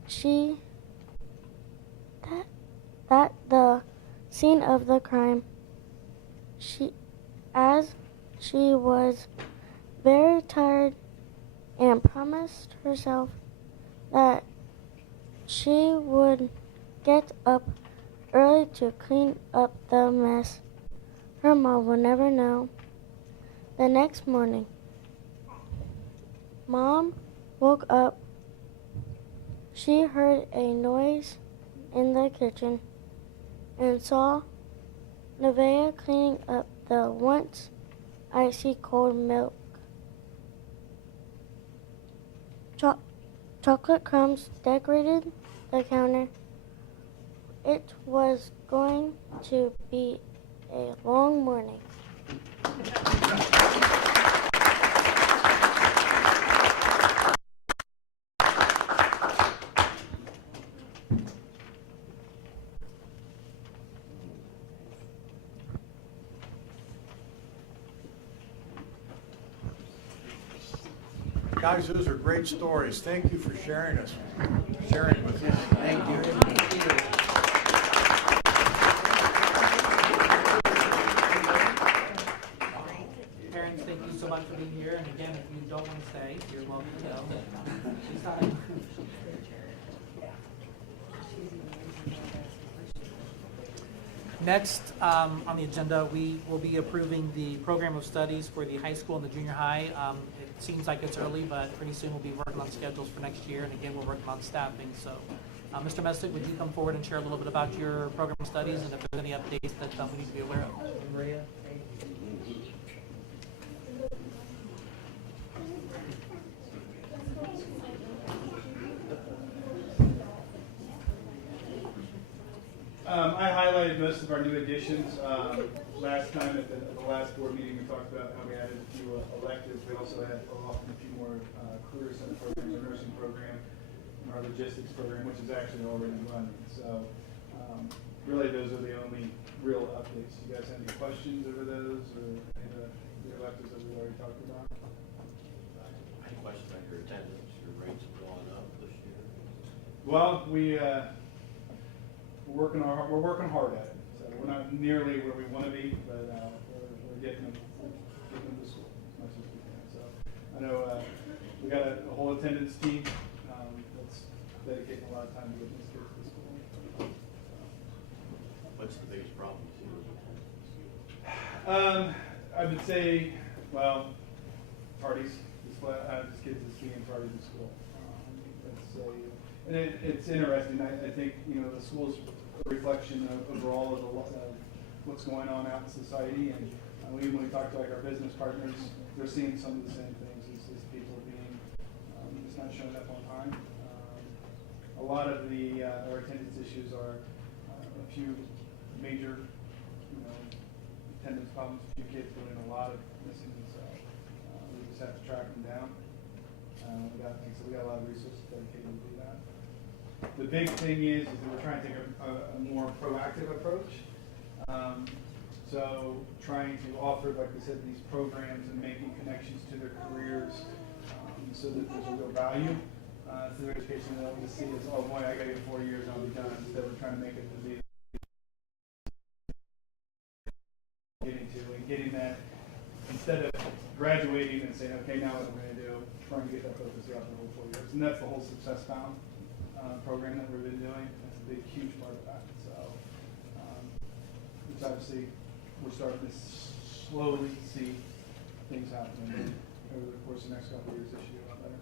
the scene of the crime. As she was very tired and promised herself that she would get up early to clean up the mess. Her mom will never know. The next morning, Mom woke up. She heard a noise in the kitchen and saw Nevaeh cleaning up the once icy cold milk. Chocolate crumbs decorated the counter. It was going to be a long morning. Guys, those are great stories. Thank you for sharing with us. Thank you. Parents, thank you so much for being here. And again, if you don't want to stay, you're welcome to go. She's fine. Next on the agenda, we will be approving the program of studies for the high school and the junior high. It seems like it's early, but pretty soon we'll be working on schedules for next year. And again, we're working on staffing. So, Mr. Messick, would you come forward and share a little bit about your program of studies and if there's any updates that we need to be aware of? Maria? I highlighted most of our new additions. Last time at the last board meeting, we talked about how we added a few electives. We also had often a few more career center programs, our nursing program, and our logistics program, which is actually already running. So really, those are the only real updates. Do you guys have any questions over those or any of the electives that we already talked about? Any questions on your attendance? Your rates have gone up this year? Well, we're working hard at it. So we're not nearly where we want to be, but we're getting them to school as much as we can. So I know we got a whole attendance team that's dedicating a lot of time to getting these kids to school. What's the biggest problem you see with attendance? I would say, well, tardies. Just kids just being tardy to school. And it's interesting. I think the school's a reflection overall of what's going on out in society, and even when we talk to our business partners, they're seeing some of the same things as people being just not showing up on time. A lot of our attendance issues are a few major attendance problems, a few kids doing a lot of missing, so we just have to track them down. We got a lot of resources dedicated to do that. The big thing is that we're trying to take a more proactive approach. So trying to offer, like we said, these programs and making connections to their careers so that there's a real value to their education. They don't just see as, oh boy, I got to get 4 years, I'll be done. Instead, we're trying to make it to be getting that, instead of graduating and saying, okay, now what am I going to do, trying to get that focus throughout the whole 4 years. And that's the whole Success Bound program that we've been doing. That's a big, huge part of that. So, which obviously we're starting to slowly see things happening over the course of the next couple of years. This year, a lot better.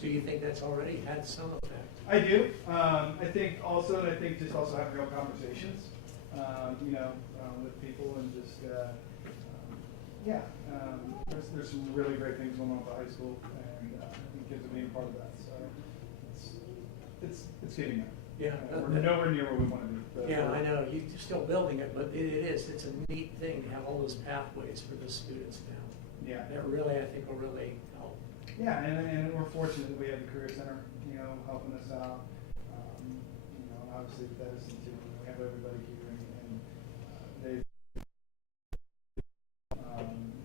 So you think that's already had some effect? I do. I think just also having real conversations, with people and just Yeah, there's some really great things going on at the high school, and I think kids are being part of that. So it's getting there. Yeah. We're nowhere near where we want to be. But Yeah, I know, you're still building it, but it is, it's a neat thing to have all those pathways for the students now. Yeah. That really, I think, will really help. Yeah, and we're fortunate that we have the Career Center, helping us out. Obviously with Edison too. We have everybody here, and they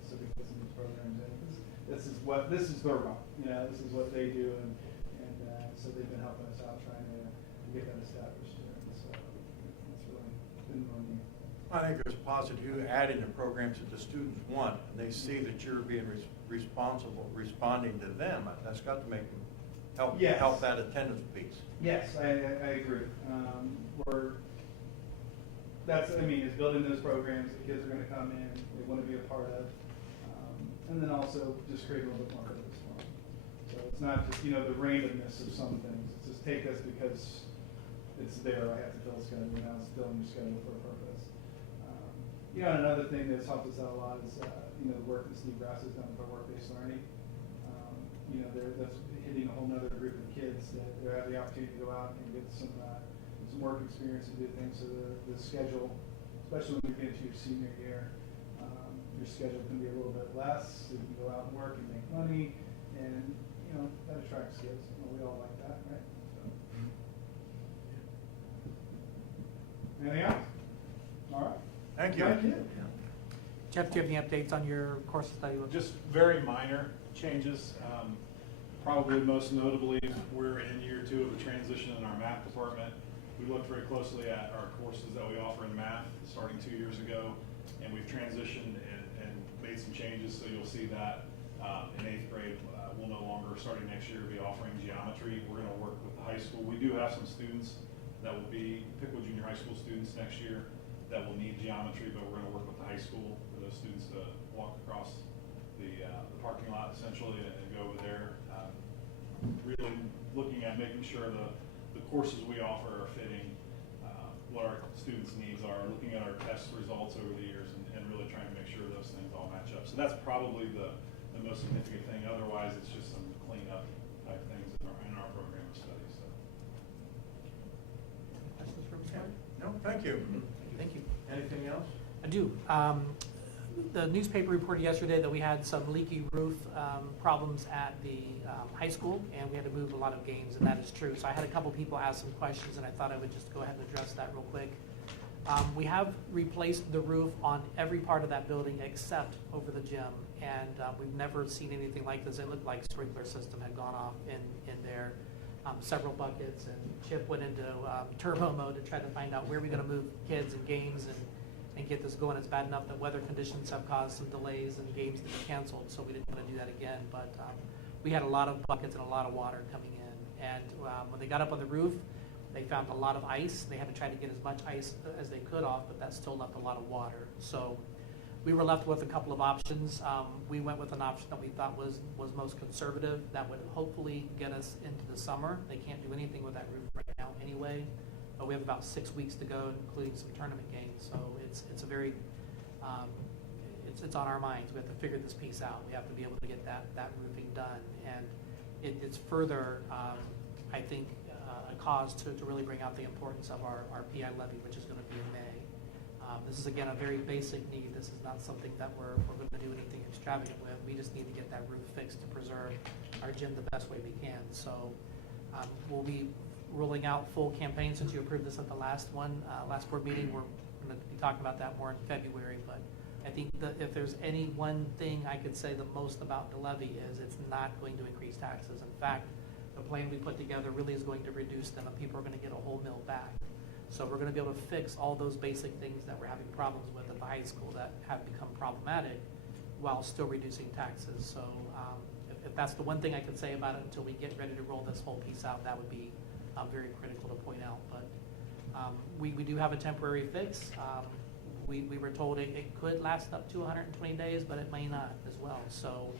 so we put some of these programs in. This is their role. This is what they do, and so they've been helping us out trying to get that established here. And so it's really been really neat. I think it's positive you adding the programs that the students want, and they see that you're being responsible, responding to them. That's got to make them help that attendance piece. Yes, I agree. It's building those programs that kids are going to come in, they want to be a part of, and then also just create a little bit more purpose for them. So it's not just, the randomness of some things. It's just take this because it's there. I have to fill a schedule. Now it's filling your schedule for a purpose. Another thing that's helped us out a lot is, the work that Steve Grass has done with our work-based learning. That's hitting a whole nother group of kids that they have the opportunity to go out and get some work experience and do things. So the schedule, especially when you get into your senior year, your schedule can be a little bit less. So you can go out and work and make money, and that attracts kids. We all like that, right? So. Anything else? All right. Thank you. Thank you. Jeff, do you have any updates on your course study? Just very minor changes. Probably most notably, we're in year 2 of a transition in our math department. We looked very closely at our courses that we offer in math starting 2 years ago, and we've transitioned and made some changes. So you'll see that in 8th grade, we'll no longer, starting next year, be offering geometry. We're going to work with the high school. We do have some students that will be Piqua Junior High School students next year that will need geometry, but we're going to work with the high school for those students to walk across the parking lot essentially and go over there. Really looking at making sure the courses we offer are fitting what our students' needs are, looking at our test results over the years and really trying to make sure those things all match up. So that's probably the most significant thing. Otherwise, it's just some cleanup type things in our program of study. So. Questions from Sam? No, thank you. Thank you. Anything else? I do. The newspaper reported yesterday that we had some leaky roof problems at the high school, and we had to move a lot of games, and that is true. So I had a couple people ask some questions, and I thought I would just go ahead and address that real quick. We have replaced the roof on every part of that building except over the gym, and we've never seen anything like this. It looked like a sprinkler system had gone off in there. Several buckets, and Chip went into turbo mode to try to find out where we're going to move kids and games and get this going. It's bad enough that weather conditions have caused some delays and games to be canceled, so we didn't want to do that again. But we had a lot of buckets and a lot of water coming in. And when they got up on the roof, they found a lot of ice. They had to try to get as much ice as they could off, but that still left a lot of water. So we were left with a couple of options. We went with an option that we thought was most conservative, that would hopefully get us into the summer. They can't do anything with that roof right now anyway. But we have about 6 weeks to go, including some tournament games. So it's a very it's on our minds. We have to figure this piece out. We have to be able to get that roofing done, and it's further I think a cause to really bring out the importance of our PI levy, which is going to be in May. This is again a very basic need. This is not something that we're going to do anything extravagant with. We just need to get that roof fixed to preserve our gym the best way we can. So we'll be rolling out full campaign since you approved this at the last board meeting. We're going to be talking about that more in February, but I think that if there's any one thing I could say the most about the levy is it's not going to increase taxes. In fact, the plan we put together really is going to reduce them, and people are going to get a whole mill back. So we're going to be able to fix all those basic things that we're having problems with at the high school that have become problematic while still reducing taxes. So if that's the one thing I could say about it until we get ready to roll this whole piece out, that would be very critical to point out. But we do have a temporary fix. We were told it could last up to 120 days, but it may not as well. So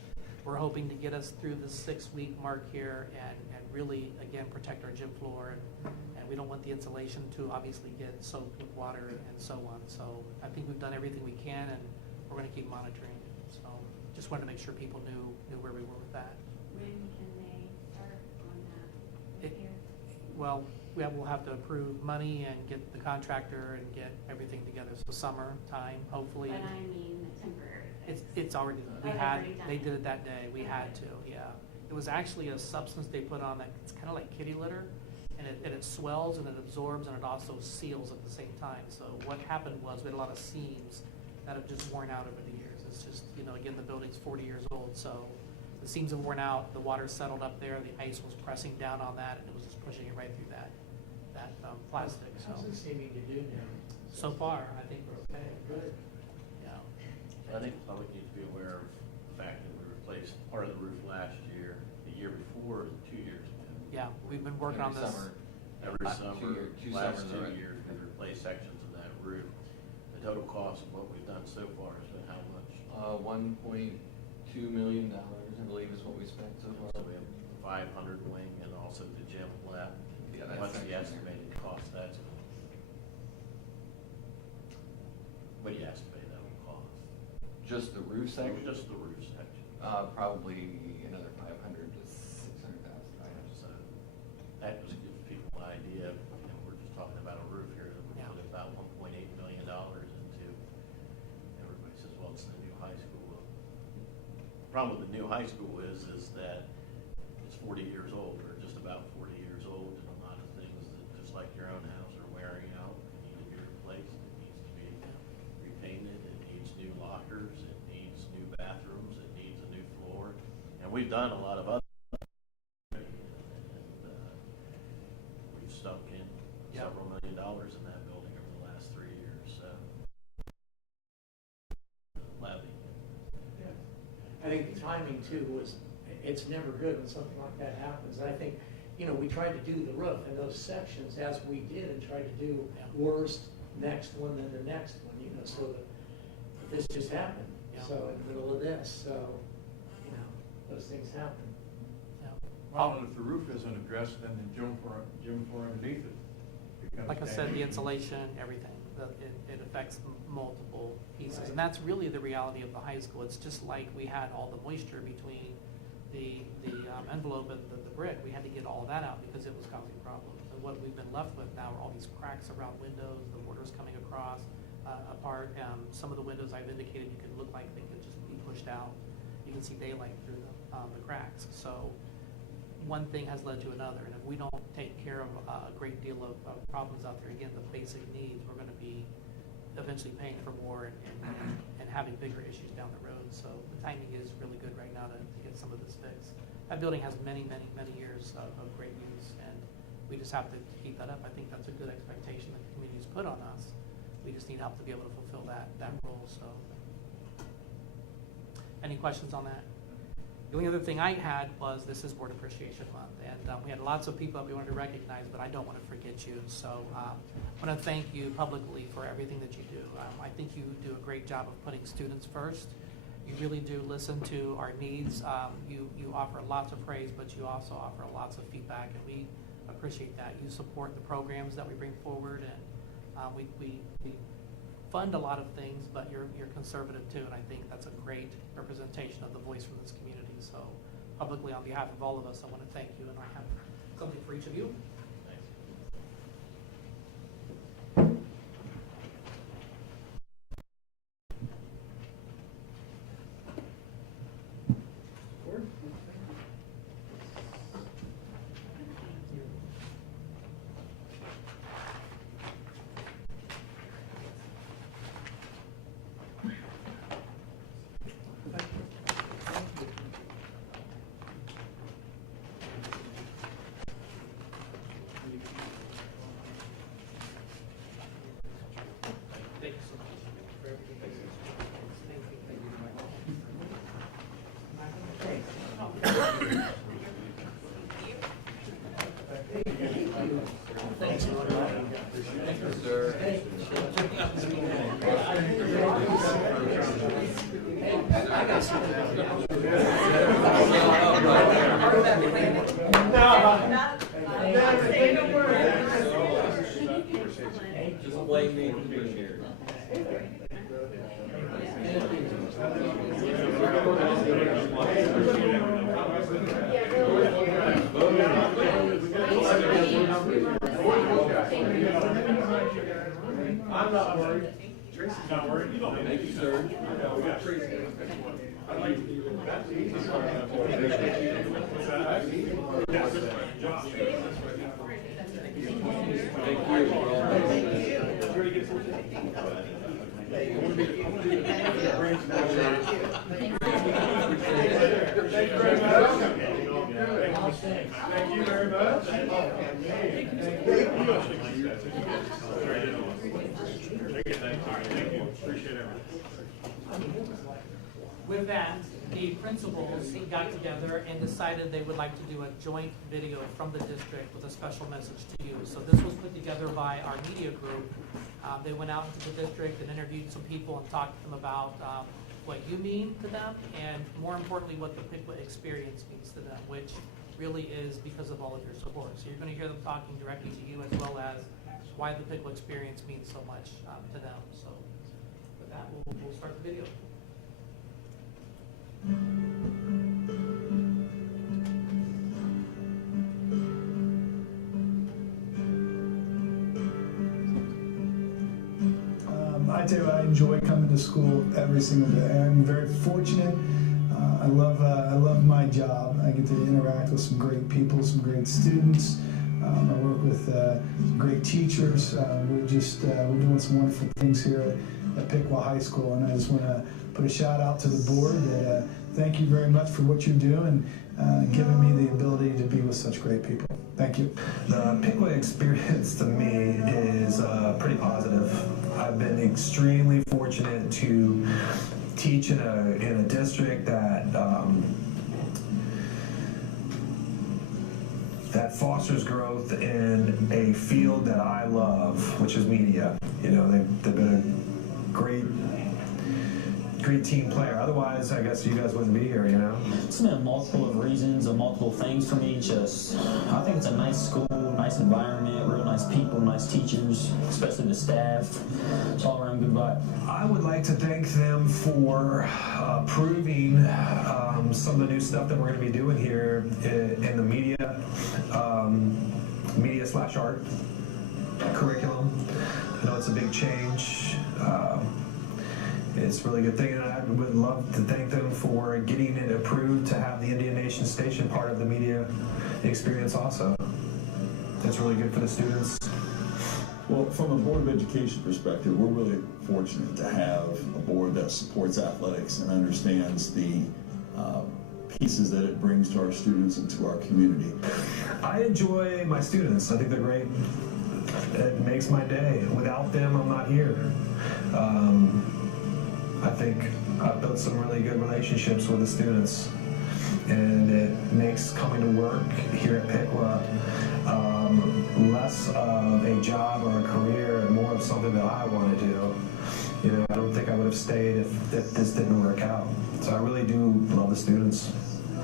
we're hoping to get us through the 6-week mark here and really, again, protect our gym floor. And we don't want the insulation to obviously get soaked with water and so on. So I think we've done everything we can, and we're going to keep monitoring it. So just wanted to make sure people knew where we were with that. When can they start on that? It- Well, we'll have to approve money and get the contractor and get everything together. So summertime, hopefully. But I mean the temporary fix. It's already, Oh, they've already done they it. did it that day. We had to, yeah. It was actually a substance they put on that, it's kind of like kitty litter, and it swells and it absorbs and it also seals at the same time. So what happened was we had a lot of seams that have just worn out over the years. It's just, again, the building's 40 years old, so the seams have worn out, the water settled up there, the ice was pressing down on that, and it was just pushing it right through that plastic, so. How's it seeming to do now? So far, I think we're okay. Good. Yeah. I think the public needs to be aware of the fact that we replaced part of the roof last year, the year before, and 2 years ago. Yeah, we've been working on Every this. summer. Every Last summer, two last summers 2 already. years, we've replaced sections of that roof. The total cost of what we've done so far has been how much? $1.2 million, I believe, is what we spent so So far. we have 500 wing and also the gym left. Yeah, that's What's the section there. estimated cost that's going to? What do you estimate that will cost? Just the roof section? Just the roof section. Probably another 500 to 600,000. So that just gives people an idea. We're just talking about a roof here that we're putting about $1.8 million into. Everybody says, well, it's the new high school. Well, the problem with the new high school is that it's 40 years old, or just about 40 years old, and a lot of things that, just like your own house, are wearing out, need to be replaced. It needs to be repainted. It needs new lockers. It needs new bathrooms. It needs a new floor. And we've done a lot of other. We've sunk in several $1 million in that building over the last 3 years, so. Levy. I think the timing too was, it's never good when something like that happens. I think, we tried to do the roof and those sections as we did and tried to do worst, next one, then the next one, so that this just happened. Yeah. So in the middle of this, so, those things happen. Well, and if the roof isn't addressed, then the gym floor underneath it becomes Like I said, the damaged. insulation, everything, it affects multiple pieces. And that's really the reality of the high school. It's just like we had all the moisture between the envelope and the brick. We had to get all that out because it was causing problems. And what we've been left with now are all these cracks around windows, the mortars coming across, apart. Some of the windows I've indicated you could look like they could just be pushed out. You can see daylight through the cracks. So one thing has led to another, and if we don't take care of a great deal of problems out there, again, the basic needs, we're going to be eventually paying for more and having bigger issues down the road. So the timing is really good right now to get some of this fixed. That building has many, many, many years of great use, and we just have to keep that up. I think that's a good expectation that the community's put on us. We just need help to be able to fulfill that role. So, any questions on that? The only other thing I had was, this is Board Appreciation Month, and we had lots of people that we wanted to recognize, but I don't want to forget you. So I want to thank you publicly for everything that you do. I think you do a great job of putting students first. You really do listen to our needs. You offer lots of praise, but you also offer lots of feedback, and we appreciate that. You support the programs that we bring forward, and we fund a lot of things, but you're conservative too, and I think that's a great representation of the voice from this community. So publicly, on behalf of all of us, I want to thank you, and I have something for each of you. Thank you so much for everything. Thanks. Thank you, sir. Just blame me for being here. I'm not worried. Tracy's not worried. You don't make you, sir. We got Tracy. I'd like to do that. That's the easiest part. What's that? Josh. Thank you very much. Thank you. Appreciate it. With that, the principals got together and decided they would like to do a joint video from the district with a special message to you. So this was put together by our media group. They went out into the district and interviewed some people and talked to them about what you mean to them, and more importantly, what the Piqua experience means to them, which really is because of all of your support. So you're going to hear them talking directly to you, as well as why the Piqua experience means so much to them. So with that, we'll start the video. I tell you, I enjoy coming to school every single day. I'm very fortunate. I love my job. I get to interact with some great people, some great students. I work with some great teachers. We're doing some wonderful things here at Piqua High School, and I just want to put a shout out to the board. Thank you very much for what you're doing, giving me the ability to be with such great people. Thank you. The Piqua experience to me is pretty positive. I've been extremely fortunate to teach in a district that that fosters growth in a field that I love, which is media. You know, they've been a great team player. Otherwise, I guess you guys wouldn't be here, you know? It's been multiple of reasons and multiple things for me. I think it's a nice school, nice environment, real nice people, nice teachers, especially the staff. It's all around good vibe. I would like to thank them for approving some of the new stuff that we're going to be doing here in the media, media/art curriculum. I know it's a big change. It's a really good thing, and I would love to thank them for getting it approved to have the Indian Nation Station part of the media experience also. It's really good for the students. Well, from a Board of Education perspective, we're really fortunate to have a board that supports athletics and understands the pieces that it brings to our students and to our community. I enjoy my students. I think they're great. It makes my day. Without them, I'm not here. I think I've built some really good relationships with the students, and it makes coming to work here at Piqua less of a job or a career and more of something that I want to do. You know, I don't think I would have stayed if this didn't work out. So I really do love the students.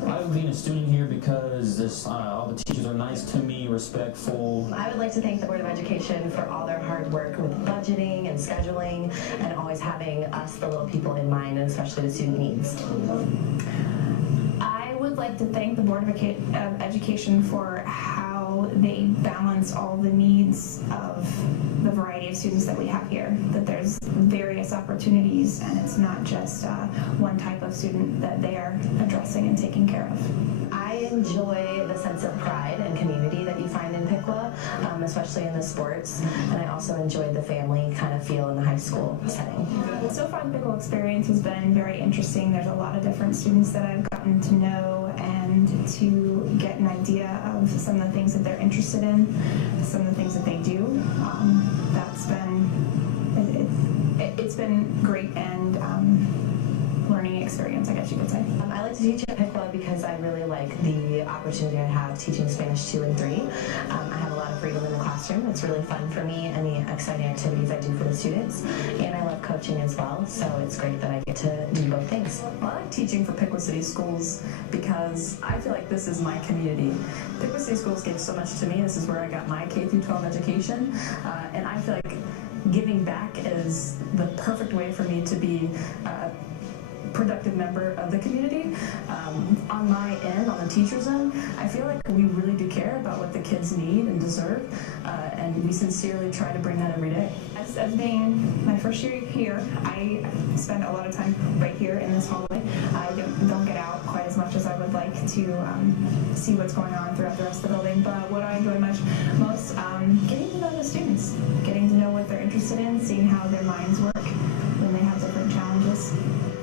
I love being a student here because all the teachers are nice to me, respectful. I would like to thank the Board of Education for all their hard work with budgeting and scheduling and always having us, the little people, in mind, and especially the student needs. I would like to thank the Board of Education for how they balance all the needs of the variety of students that we have here, that there's various opportunities and it's not just one type of student that they are addressing and taking care of. I enjoy the sense of pride and community that you find in Piqua, especially in the sports, and I also enjoy the family kind of feel in the high school setting. So far the Piqua experience has been very interesting. There's a lot of different students that I've gotten to know and to get an idea of some of the things that they're interested in, some of the things that they do. It's been great and learning experience, I guess you could say. I like to teach at Piqua because I really like the opportunity I have teaching Spanish 2 and 3. I have a lot of freedom in the classroom. It's really fun for me, and the exciting activities I do for the students. And I love coaching as well, so it's great that I get to do both things. Well, I like teaching for Piqua City Schools because I feel like this is my community. Piqua City Schools gave so much to me. This is where I got my K-12 education, and I feel like giving back is the perfect way for me to be productive member of the community. On my end, on the teacher's end, I feel like we really do care about what the kids need and deserve, and we sincerely try to bring that every day. As being my first year here, I spend a lot of time right here in this hallway. I don't get out quite as much as I would like to see what's going on throughout the rest of the building, but what I enjoy most, getting to know the students, getting to know what they're interested in, seeing how their minds work when they have different challenges.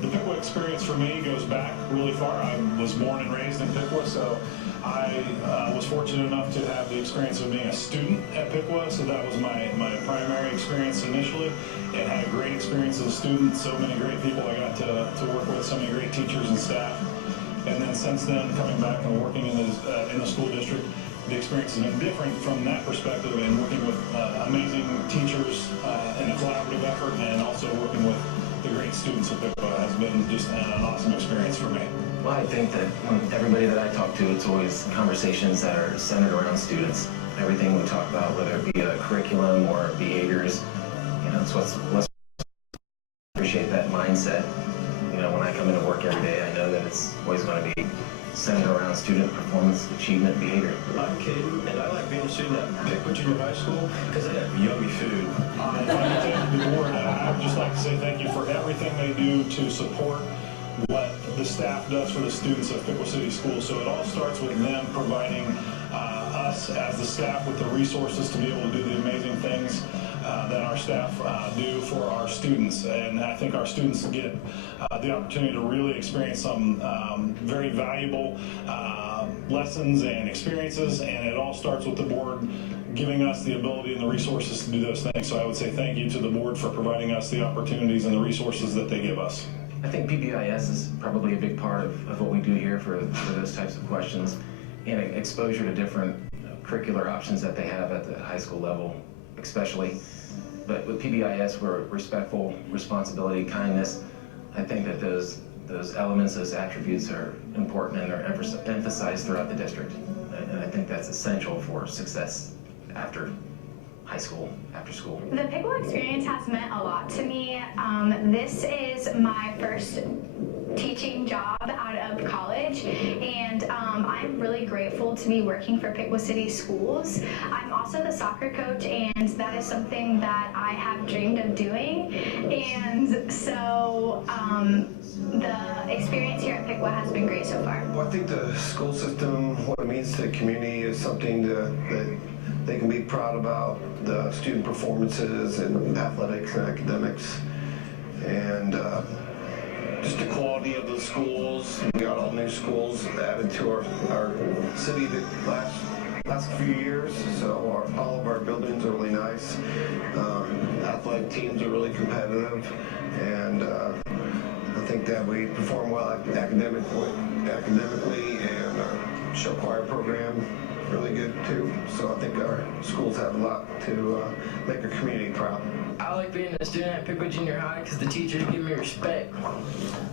The Piqua experience for me goes back really far. I was born and raised in Piqua, so I was fortunate enough to have the experience of being a student at Piqua, so that was my primary experience initially, and had a great experience as a student. So many great people I got to work with, so many great teachers and staff. And then since then, coming back and working in the school district, the experience has been different from that perspective, and working with amazing teachers in a collaborative effort, and also working with the great students at Piqua has been just an awesome experience for me. Well, I think that when everybody that I talk to, it's always conversations that are centered around students. Everything we talk about, whether it be a curriculum or behaviors, it's let's appreciate that mindset. When I come into work every day, I know that it's always going to be centered around student performance, achievement, behavior. I'm Caden, and I like being a student at Piqua Junior High School because they have yummy food. If I could thank the board, I would just like to say thank you for everything they do to support what the staff does for the students of Piqua City Schools. So it all starts with them providing us as the staff with the resources to be able to do the amazing things that our staff do for our students. And I think our students get the opportunity to really experience some very valuable lessons and experiences, and it all starts with the board giving us the ability and the resources to do those things. So I would say thank you to the board for providing us the opportunities and the resources that they give us. I think PBIS is probably a big part of what we do here for those types of questions, and exposure to different curricular options that they have at the high school level, especially. But with PBIS, we're respectful, responsibility, kindness. I think that those elements, those attributes are important, and are emphasized throughout the district. And I think that's essential for success after high school, after school. The Piqua experience has meant a lot to me. This is my first teaching job out of college, and I'm really grateful to be working for Piqua City Schools. I'm also the soccer coach, and that is something that I have dreamed of doing, and so the experience here at Piqua has been great so far. Well, I think the school system, what it means to the community, is something that they can be proud about. The student performances in athletics and academics, and just the quality of the schools. We got all new schools added to our city the last few years, so all of our buildings are really nice. Athletic teams are really competitive, and I think that we perform well academically, and our show choir program really good too. So I think our schools have a lot to make our community proud. I like being a student at Piqua Junior High because the teachers give me respect.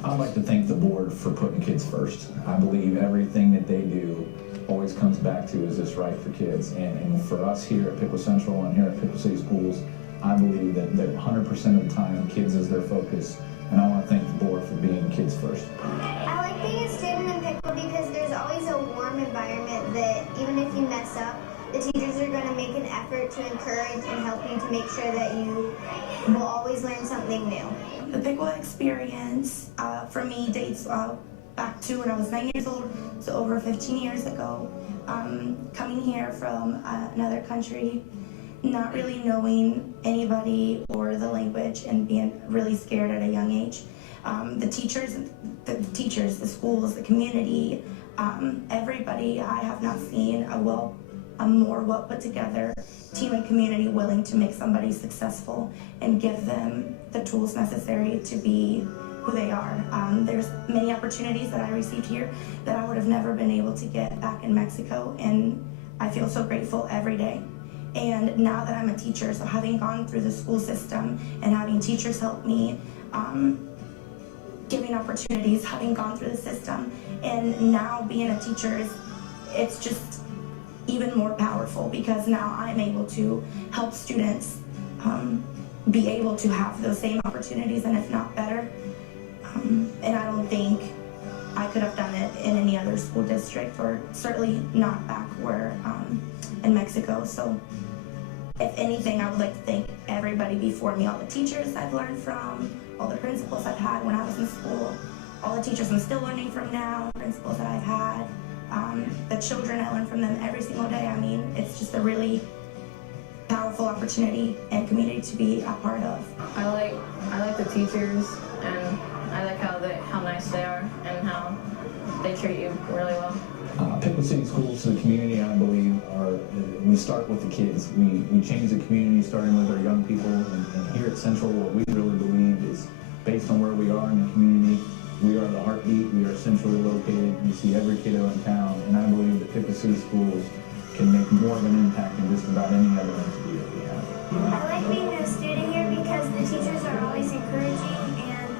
I'd like to thank the board for putting kids first. I believe everything that they do always comes back to, is this right for kids? And for us here at Piqua Central and here at Piqua City Schools, I believe that 100% of the time kids is their focus, and I want to thank the board for being kids first. I like being a student in Piqua because there's always a warm environment that even if you mess up, the teachers are going to make an effort to encourage and help you to make sure that you will always learn something new. The Piqua experience for me dates back to when I was 9 years old, so over 15 years ago. Coming here from another country, not really knowing anybody or the language, and being really scared at a young age. The teachers, the schools, the community, everybody, I have not seen a more well put together team and community willing to make somebody successful and give them the tools necessary to be who they are. There's many opportunities that I received here that I would have never been able to get back in Mexico, and I feel so grateful every day. And now that I'm a teacher, so having gone through the school system and having teachers help me, giving opportunities, having gone through the system, and now being a teacher, it's just even more powerful because now I'm able to help students be able to have those same opportunities, and if not better. And I don't think I could have done it in any other school district, or certainly not back where in Mexico. So if anything, I would like to thank everybody before me, all the teachers I've learned from, all the principals I've had when I was in school, all the teachers I'm still learning from now, principals that I've had, the children I learn from them every single day. I mean, it's just a really powerful opportunity and community to be a part of. I like the teachers, and I like how nice they are and how they treat you really well. Piqua City Schools to the community, I believe, we start with the kids. We change the community starting with our young people, and here at Central, what we really believe is based on where we are in the community, we are the heartbeat, we are centrally located, we see every kiddo in town, and I believe that Piqua City Schools can make more of an impact than just about any other entity that we have. I like being a student here because the teachers are always encouraging, and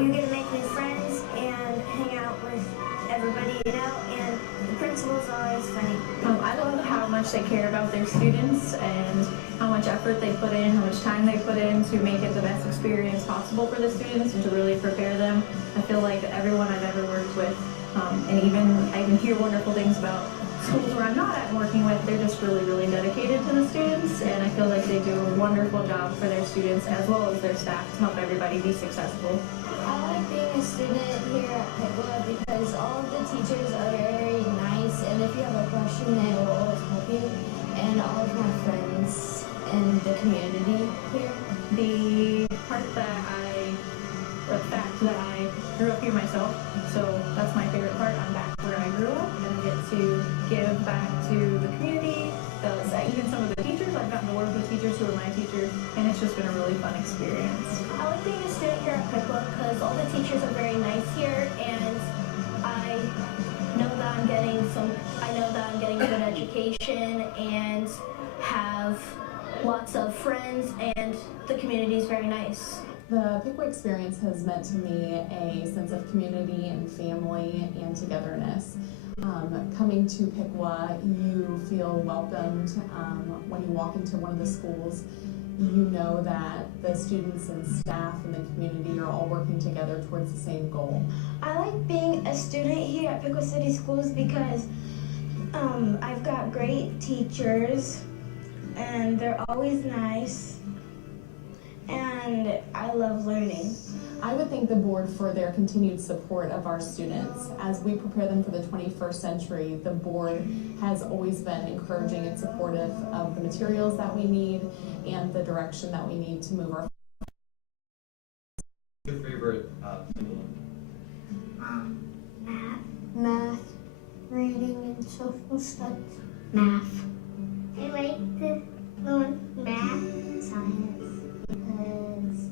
you get to make new friends and hang out with everybody, you know, and the principal's always funny. I love how much they care about their students and how much effort they put in, how much time they put in to make it the best experience possible for the students and to really prepare them. I feel like everyone I've ever worked with, and I even hear wonderful things about schools where I'm not at working with, they're just really, really dedicated to the students, and I feel like they do a wonderful job for their students as well as their staff to help everybody be successful. I like being a student here at Piqua because all of the teachers are very nice, and if you have a question, they will always help you, and all of my friends in the community here. The fact that I grew up here myself, so that's my favorite part. I'm back where I grew up and get to give back to the community. Even some of the teachers, I've gotten to work with teachers who are my teachers, and it's just been a really fun experience. I like being a student here at Piqua because all the teachers are very nice here, and I know that I'm getting a good education and have lots of friends, and the community is very nice. The Piqua experience has meant to me a sense of community and family and togetherness. Coming to Piqua, you feel welcomed when you walk into one of the schools. You know that the students and staff and the community are all working together towards the same goal. I like being a student here at Piqua City Schools because I've got great teachers, and they're always nice, and I love learning. I would thank the board for their continued support of our students. As we prepare them for the 21st century, the board has always been encouraging and supportive of the materials that we need and the direction that we need to move our. Your favorite Math, reading, and social studies. Math. I like the one math, science, because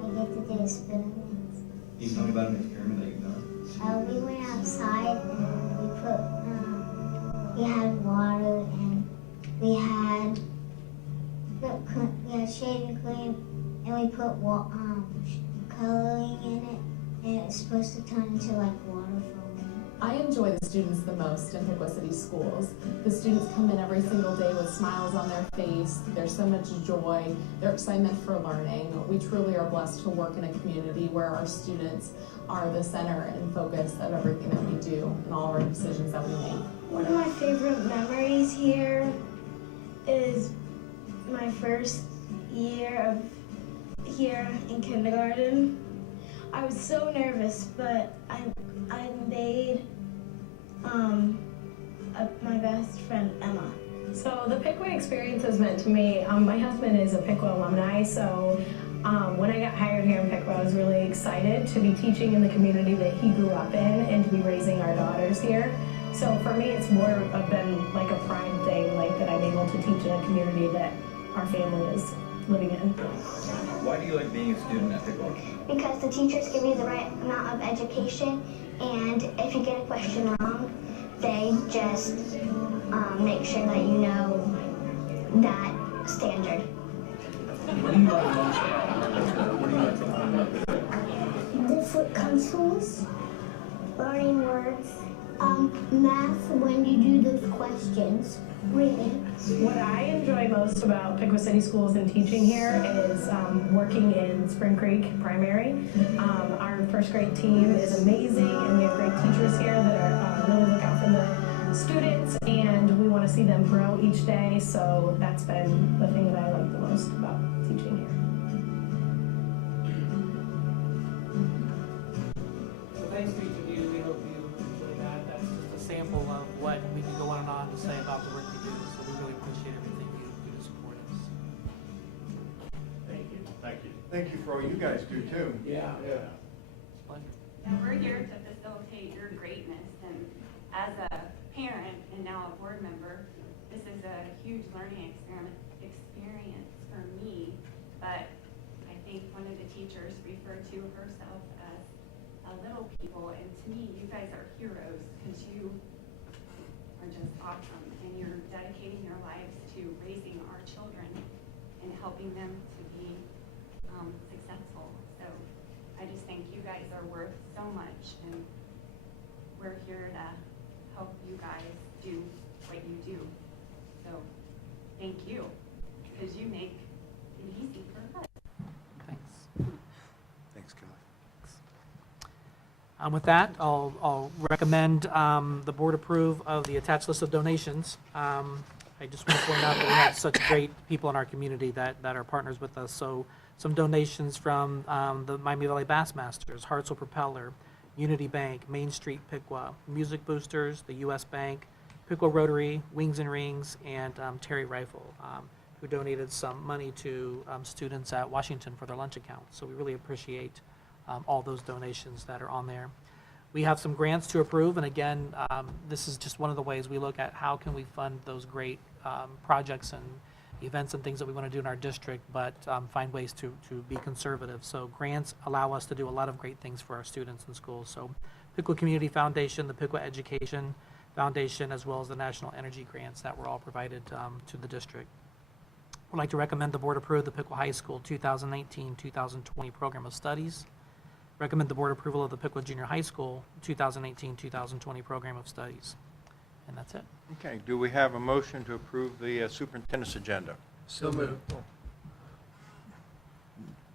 I get to do experiments. Can you tell me about an experiment that you've done? We went outside and we had water, and we had shaving cream, and we put coloring in it, and it was supposed to turn into like waterfall. I enjoy the students the most in Piqua City Schools. The students come in every single day with smiles on their face. There's so much joy, their excitement for learning. We truly are blessed to work in a community where our students are the center and focus of everything that we do and all of our decisions that we make. One of my favorite memories here is my first year here in kindergarten. I was so nervous, but I made my best friend Emma. So the Piqua experience has meant to me, my husband is a Piqua alumni, so when I got hired here in Piqua, I was really excited to be teaching in the community that he grew up in and to be raising our daughters here. So for me, it's more been like a pride thing, like that I'm able to teach in a community that our family is living in. Why do you like being a student at Piqua? Because the teachers give you the right amount of education, and if you get a question wrong, they just make sure that you know that standard. What do you like most about What do you like about Different consoles, learning words, math when you do those questions. Reading. What I enjoy most about Piqua City Schools and teaching here is working in Spring Creek Primary. Our first grade team is amazing, and we have great teachers here that are really look out for the students, and we want to see them grow each day. So that's been the thing that I like the most about teaching here. So thanks to each of you. We hope you enjoy that. That's just a sample of what we can go on and on to say about the work we do. So we really appreciate everything you do to support us. Thank you. Thank you. Thank you for all you guys do too. Yeah. Yeah, we're here to facilitate your greatness, and as a parent and now a board member, this is a huge learning experience for me, but I think one of the teachers referred to herself as a little people, and to me, you guys are heroes because you are just awesome, and you're dedicating your lives to raising our children and helping them to be successful. So I just think you guys are worth so much, and we're here to help you guys do what you do. So thank you, because you make it easy for us. Thanks. Thanks, Kelly. With that, I'll recommend the board approve of the attached list of donations. I just want to point out that we have such great people in our community that are partners with us. So some donations from the Miami Valley Bassmasters, Hartsel Propeller, Unity Bank, Main Street Piqua, Music Boosters, the U.S. Bank, Piqua Rotary, Wings and Rings, and Terry Rifle, who donated some money to students at Washington for their lunch account. So we really appreciate all those donations that are on there. We have some grants to approve, and again, this is just one of the ways we look at how can we fund those great projects and events and things that we want to do in our district, but find ways to be conservative. So grants allow us to do a lot of great things for our students in schools. So Piqua Community Foundation, the Piqua Education Foundation, as well as the National Energy Grants that were all provided to the district. I'd like to recommend the board approve the Piqua High School 2019-2020 Program of Studies. Recommend the board approval of the Piqua Junior High School 2018-2020 Program of Studies. And that's it. Okay, do we have a motion to approve the superintendent's agenda? So moved.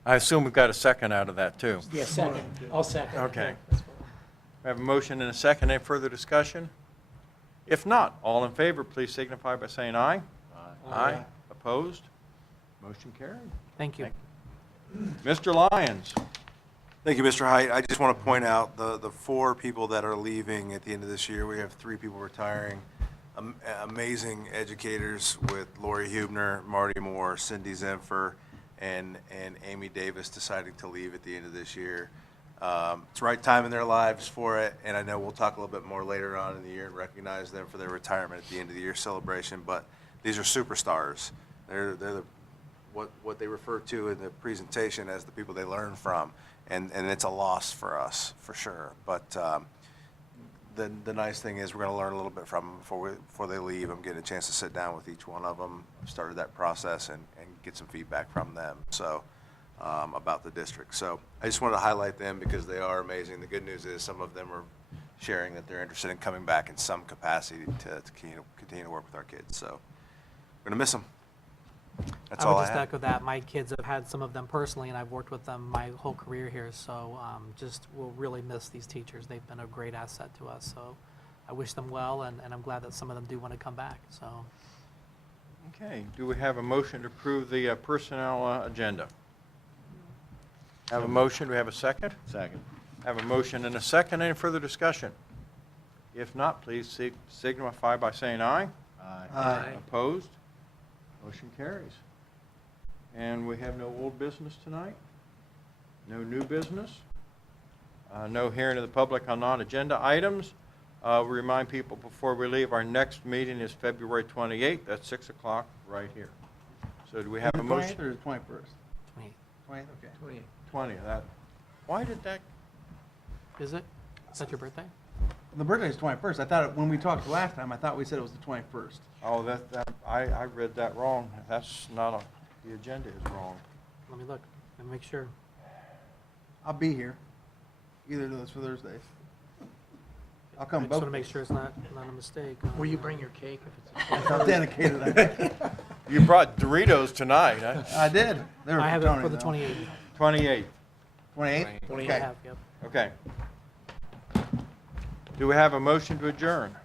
I assume we've got a second out of that too. Yeah, second. I'll second. Okay. We have a motion and a second. Any further discussion? If not, all in favor, please signify by saying aye. Aye. Opposed? Motion carried. Thank you. Mr. Lyons. Thank you, Mr. Height. I just want to point out the 4 people that are leaving at the end of this year. We have 3 people retiring. Amazing educators with Lori Hubner, Marty Moore, Cindy Zempher, and Amy Davis deciding to leave at the end of this year. It's the right time in their lives for it, and I know we'll talk a little bit more later on in the year and recognize them for their retirement at the end of the year celebration, but these are superstars. They're what they refer to in the presentation as the people they learn from, and it's a loss for us, for sure. But the nice thing is we're going to learn a little bit from them before they leave. I'm getting a chance to sit down with each one of them. I've started that process and get some feedback from them. So about the district. So I just wanted to highlight them because they are amazing. The good news is some of them are sharing that they're interested in coming back in some capacity to continue to work with our kids. So we're going to miss them. That's all I have. I would just echo that. My kids have had some of them personally, and I've worked with them my whole career here. So just we'll really miss these teachers. They've been a great asset to us. So I wish them well, and I'm glad that some of them do want to come back. So. Okay. Do we have a motion to approve the personnel agenda? Have a motion. Do we have a second? Second. Have a motion and a second. Any further discussion? If not, please signify by saying aye. Aye. Aye. Opposed? Motion carries. And we have no old business tonight? No new business? No hearing of the public on non-agenda items. We remind people before we leave, our next meeting is February 28th at 6 o'clock right here. So do we have a motion? 20th or the 21st? 20th. 20th, okay. 20. Why did that? Is it? Is that your birthday? The birthday is 21st. I thought when we talked last time, I thought we said it was the 21st. Oh, I read that wrong. That's not the agenda is wrong. Let me look and make sure. I'll be here. Either of those for Thursdays. I'll come I just want to both. make sure it's not a mistake. Will you bring your cake if it's? It's authenticated. You brought Doritos tonight, huh? I did. They were I have it for the though. 28th. 28. 28? 20 Okay. and a half, yep. Okay. Do we have a motion to adjourn?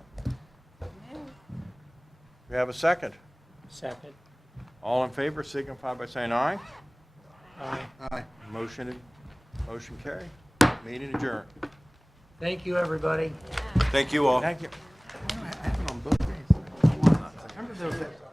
We have a second. Second. All in favor signify by saying aye. Aye. Aye. Motion carried. Meeting adjourned. Thank you, everybody. Thank you all. Thank you. I have it on both days. I remember there was that